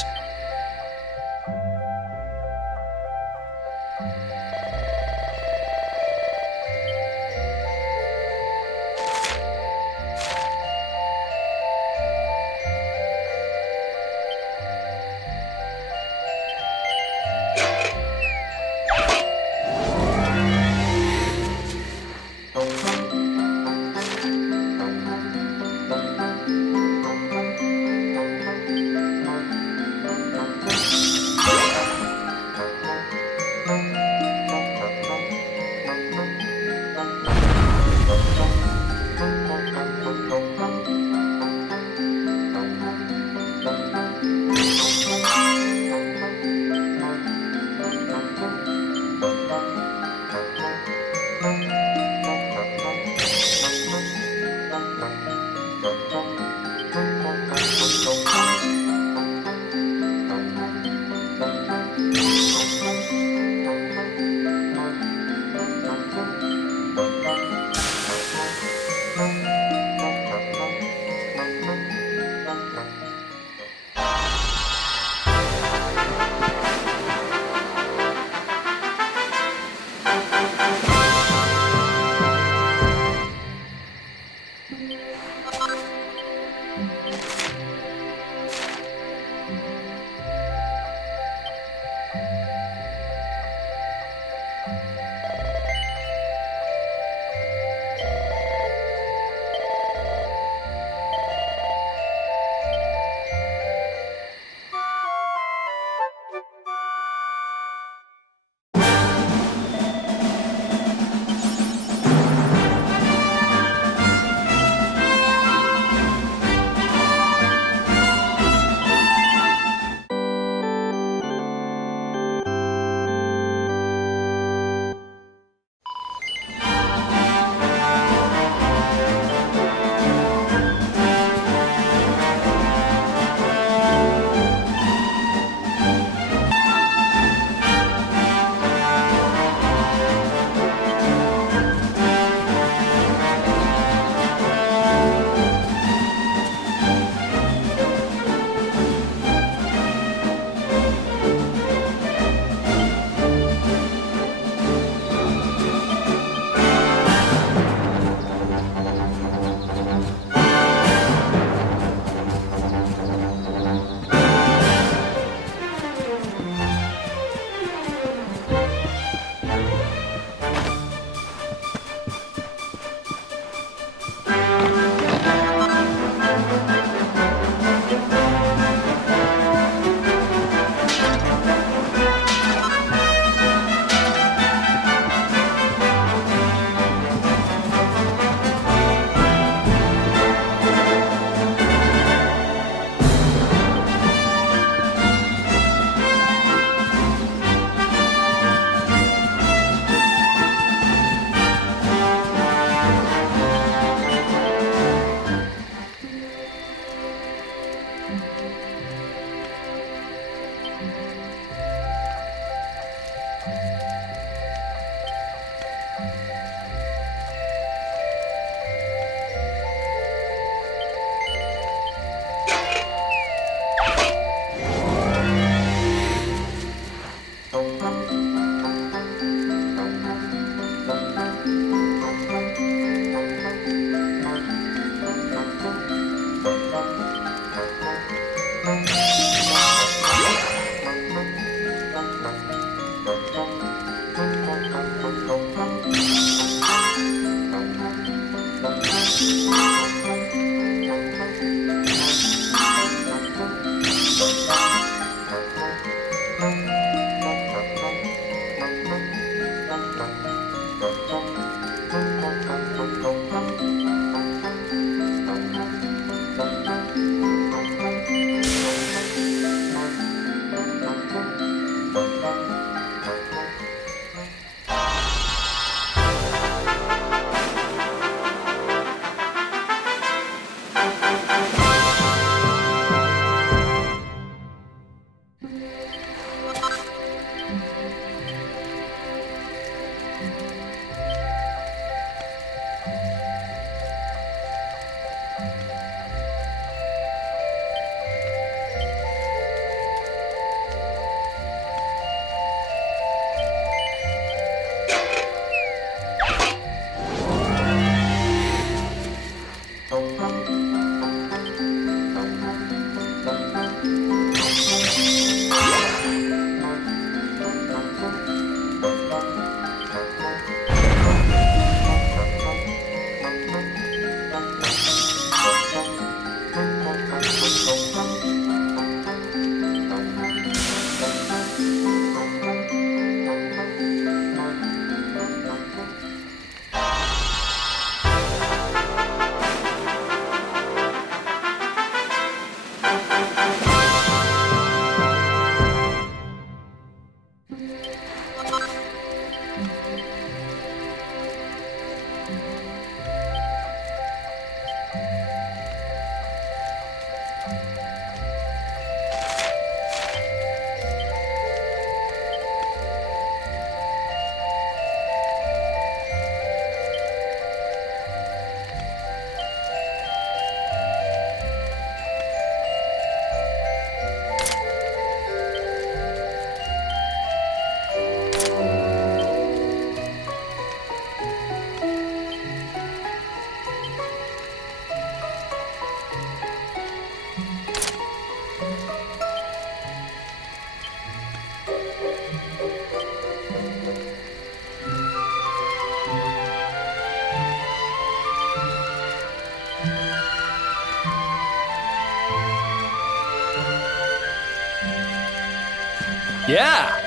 Yeah.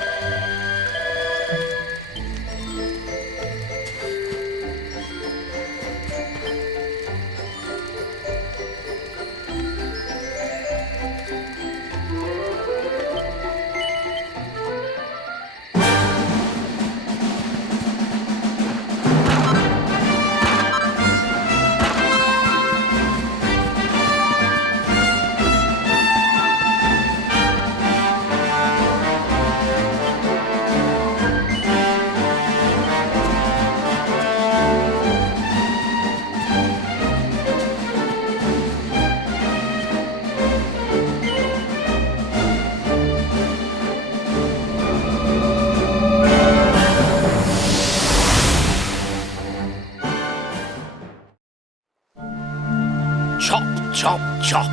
Chop, chop, chop.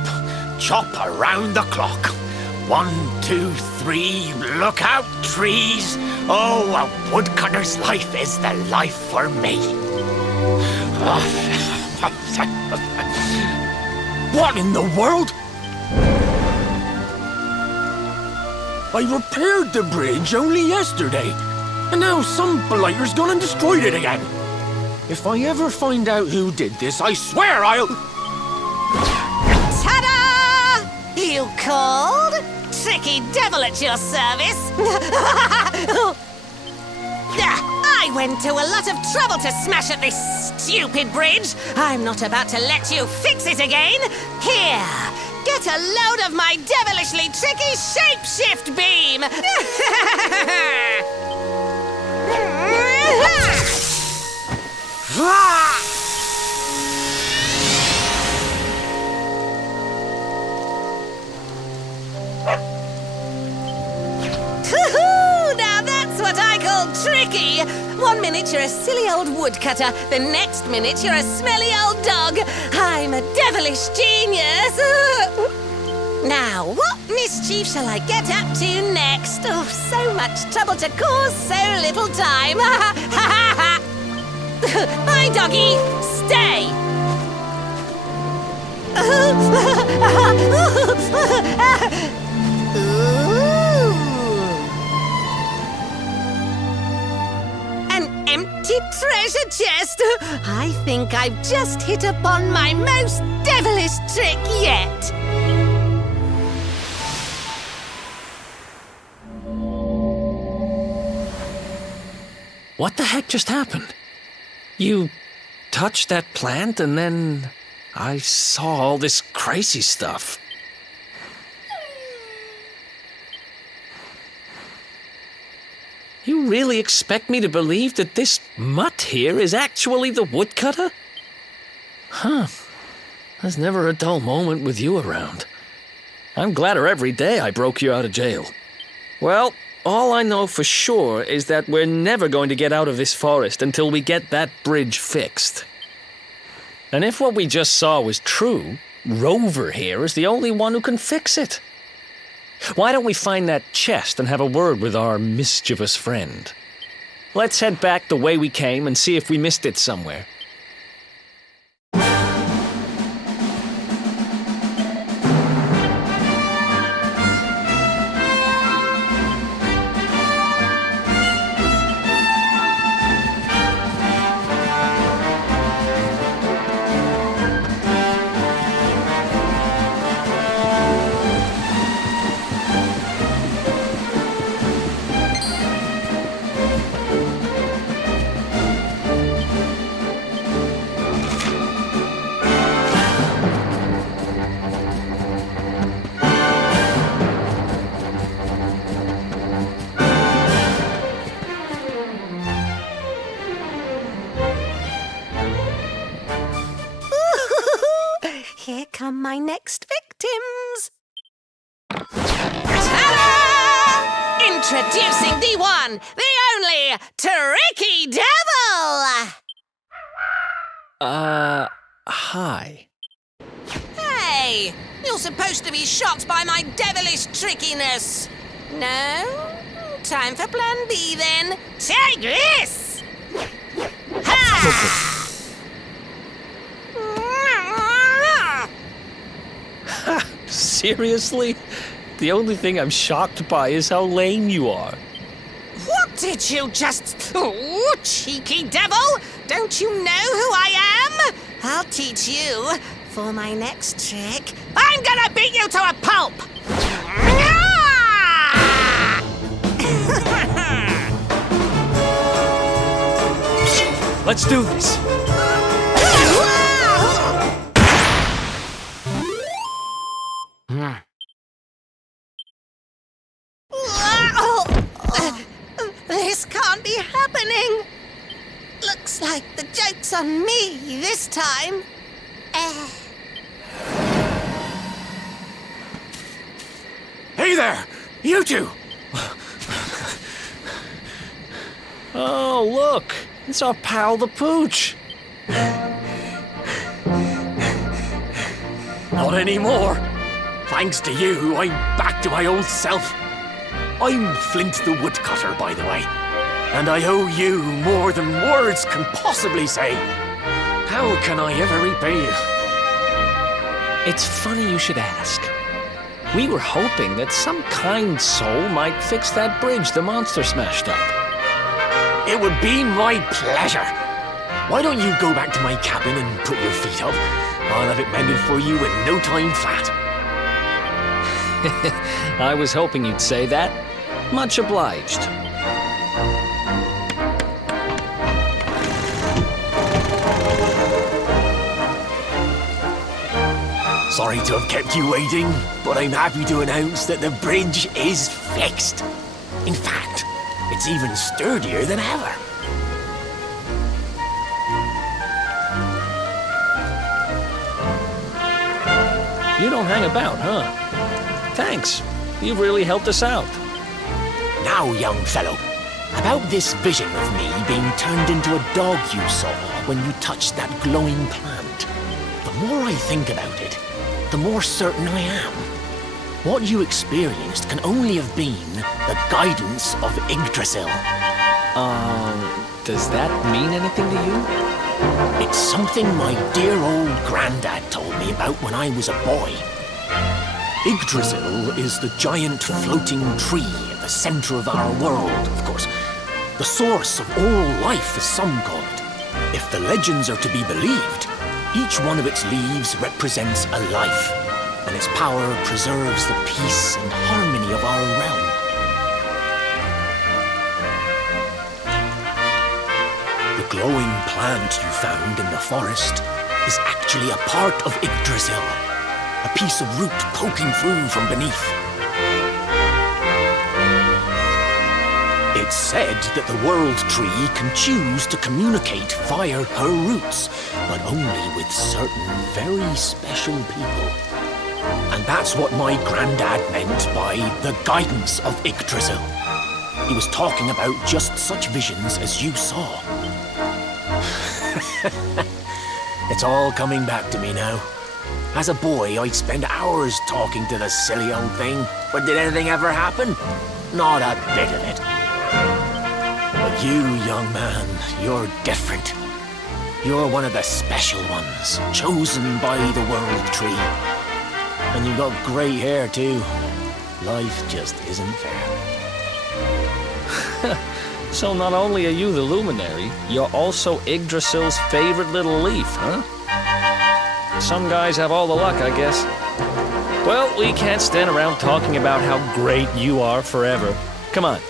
Chop around the clock. 1, 2, 3, look out, trees. Oh, a woodcutter's life is the life for me. What in the world? I repaired the bridge only yesterday, and now some blighter's gone and destroyed it again. If I ever find out who did this, I swear I'll... Ta-da! You called? Tricky devil at your service. I went to a lot of trouble to smash at this stupid bridge. I'm not about to let you fix it again. Here, get a load of my devilishly tricky shapeshift beam. Now that's what I call tricky. 1 minute you're a silly old woodcutter, the next minute you're a smelly old dog. I'm a devilish genius. Now, what mischief shall I get up to next? Oh, so much trouble to cause so little time. Bye, doggy. Stay. An empty treasure chest. I think I've just hit upon my most devilish trick yet. What the heck just happened? You touched that plant and then I saw all this crazy stuff. You really expect me to believe that this mutt here is actually the woodcutter? Huh. There's never a dull moment with you around. I'm gladder every day I broke you out of jail. Well, all I know for sure is that we're never going to get out of this forest until we get that bridge fixed. And if what we just saw was true, Rover here is the only one who can fix it. Why don't we find that chest and have a word with our mischievous friend? Let's head back the way we came and see if we missed it somewhere. Here come my next victims. Ta-da! Introducing the one, the only, Tricky Devil! Hi. Hey, you're supposed to be shocked by my devilish trickiness. No? Time for plan B then. Take this! Ha! Seriously? The only thing I'm shocked by is how lame you are. What did you just... Oh, cheeky devil! Don't you know who I am? I'll teach you. For my next trick, I'm gonna beat you to a pulp! Let's do this. This can't be happening. Looks like the joke's on me this time. Hey there! You two! Oh, look! It's our pal the Pooch. Not anymore. Thanks to you, I'm back to my old self. I'm Flint the Woodcutter, by the way. And I owe you more than words can possibly say. How can I ever repay you? It's funny you should ask. We were hoping that some kind soul might fix that bridge the monster smashed up. It would be my pleasure. Why don't you go back to my cabin and put your feet up? I'll have it mended for you in no time flat. I was hoping you'd say that. Much obliged. Sorry to have kept you waiting, but I'm happy to announce that the bridge is fixed. In fact, it's even sturdier than ever. You don't hang about, huh? Thanks. You've really helped us out. Now, young fellow, about this vision of me being turned into a dog you saw when you touched that glowing plant. The more I think about it, the more certain I am. What you experienced can only have been the guidance of Yggdrasil. Does that mean anything to you? It's something my dear old granddad told me about when I was a boy. Yggdrasil is the giant floating tree at the center of our world, of course. The source of all life, as some call it. If the legends are to be believed, each one of its leaves represents a life, and its power preserves the peace and harmony of our realm. The glowing plant you found in the forest is actually a part of Yggdrasil, a piece of root poking through from beneath. It's said that the World Tree can choose to communicate via her roots, but only with certain very special people. And that's what my granddad meant by the guidance of Yggdrasil. He was talking about just such visions as you saw. It's all coming back to me now. As a boy, I'd spend hours talking to the silly old thing, but did anything ever happen? Not a bit of it. But you, young man, you're different. You're one of the special ones, chosen by the World Tree. And you've got grey hair, too. Life just isn't fair. So not only are you the luminary, you're also Yggdrasil's favorite little leaf, huh? Some guys have all the luck, I guess. Well, we can't stand around talking about how great you are forever. Come on,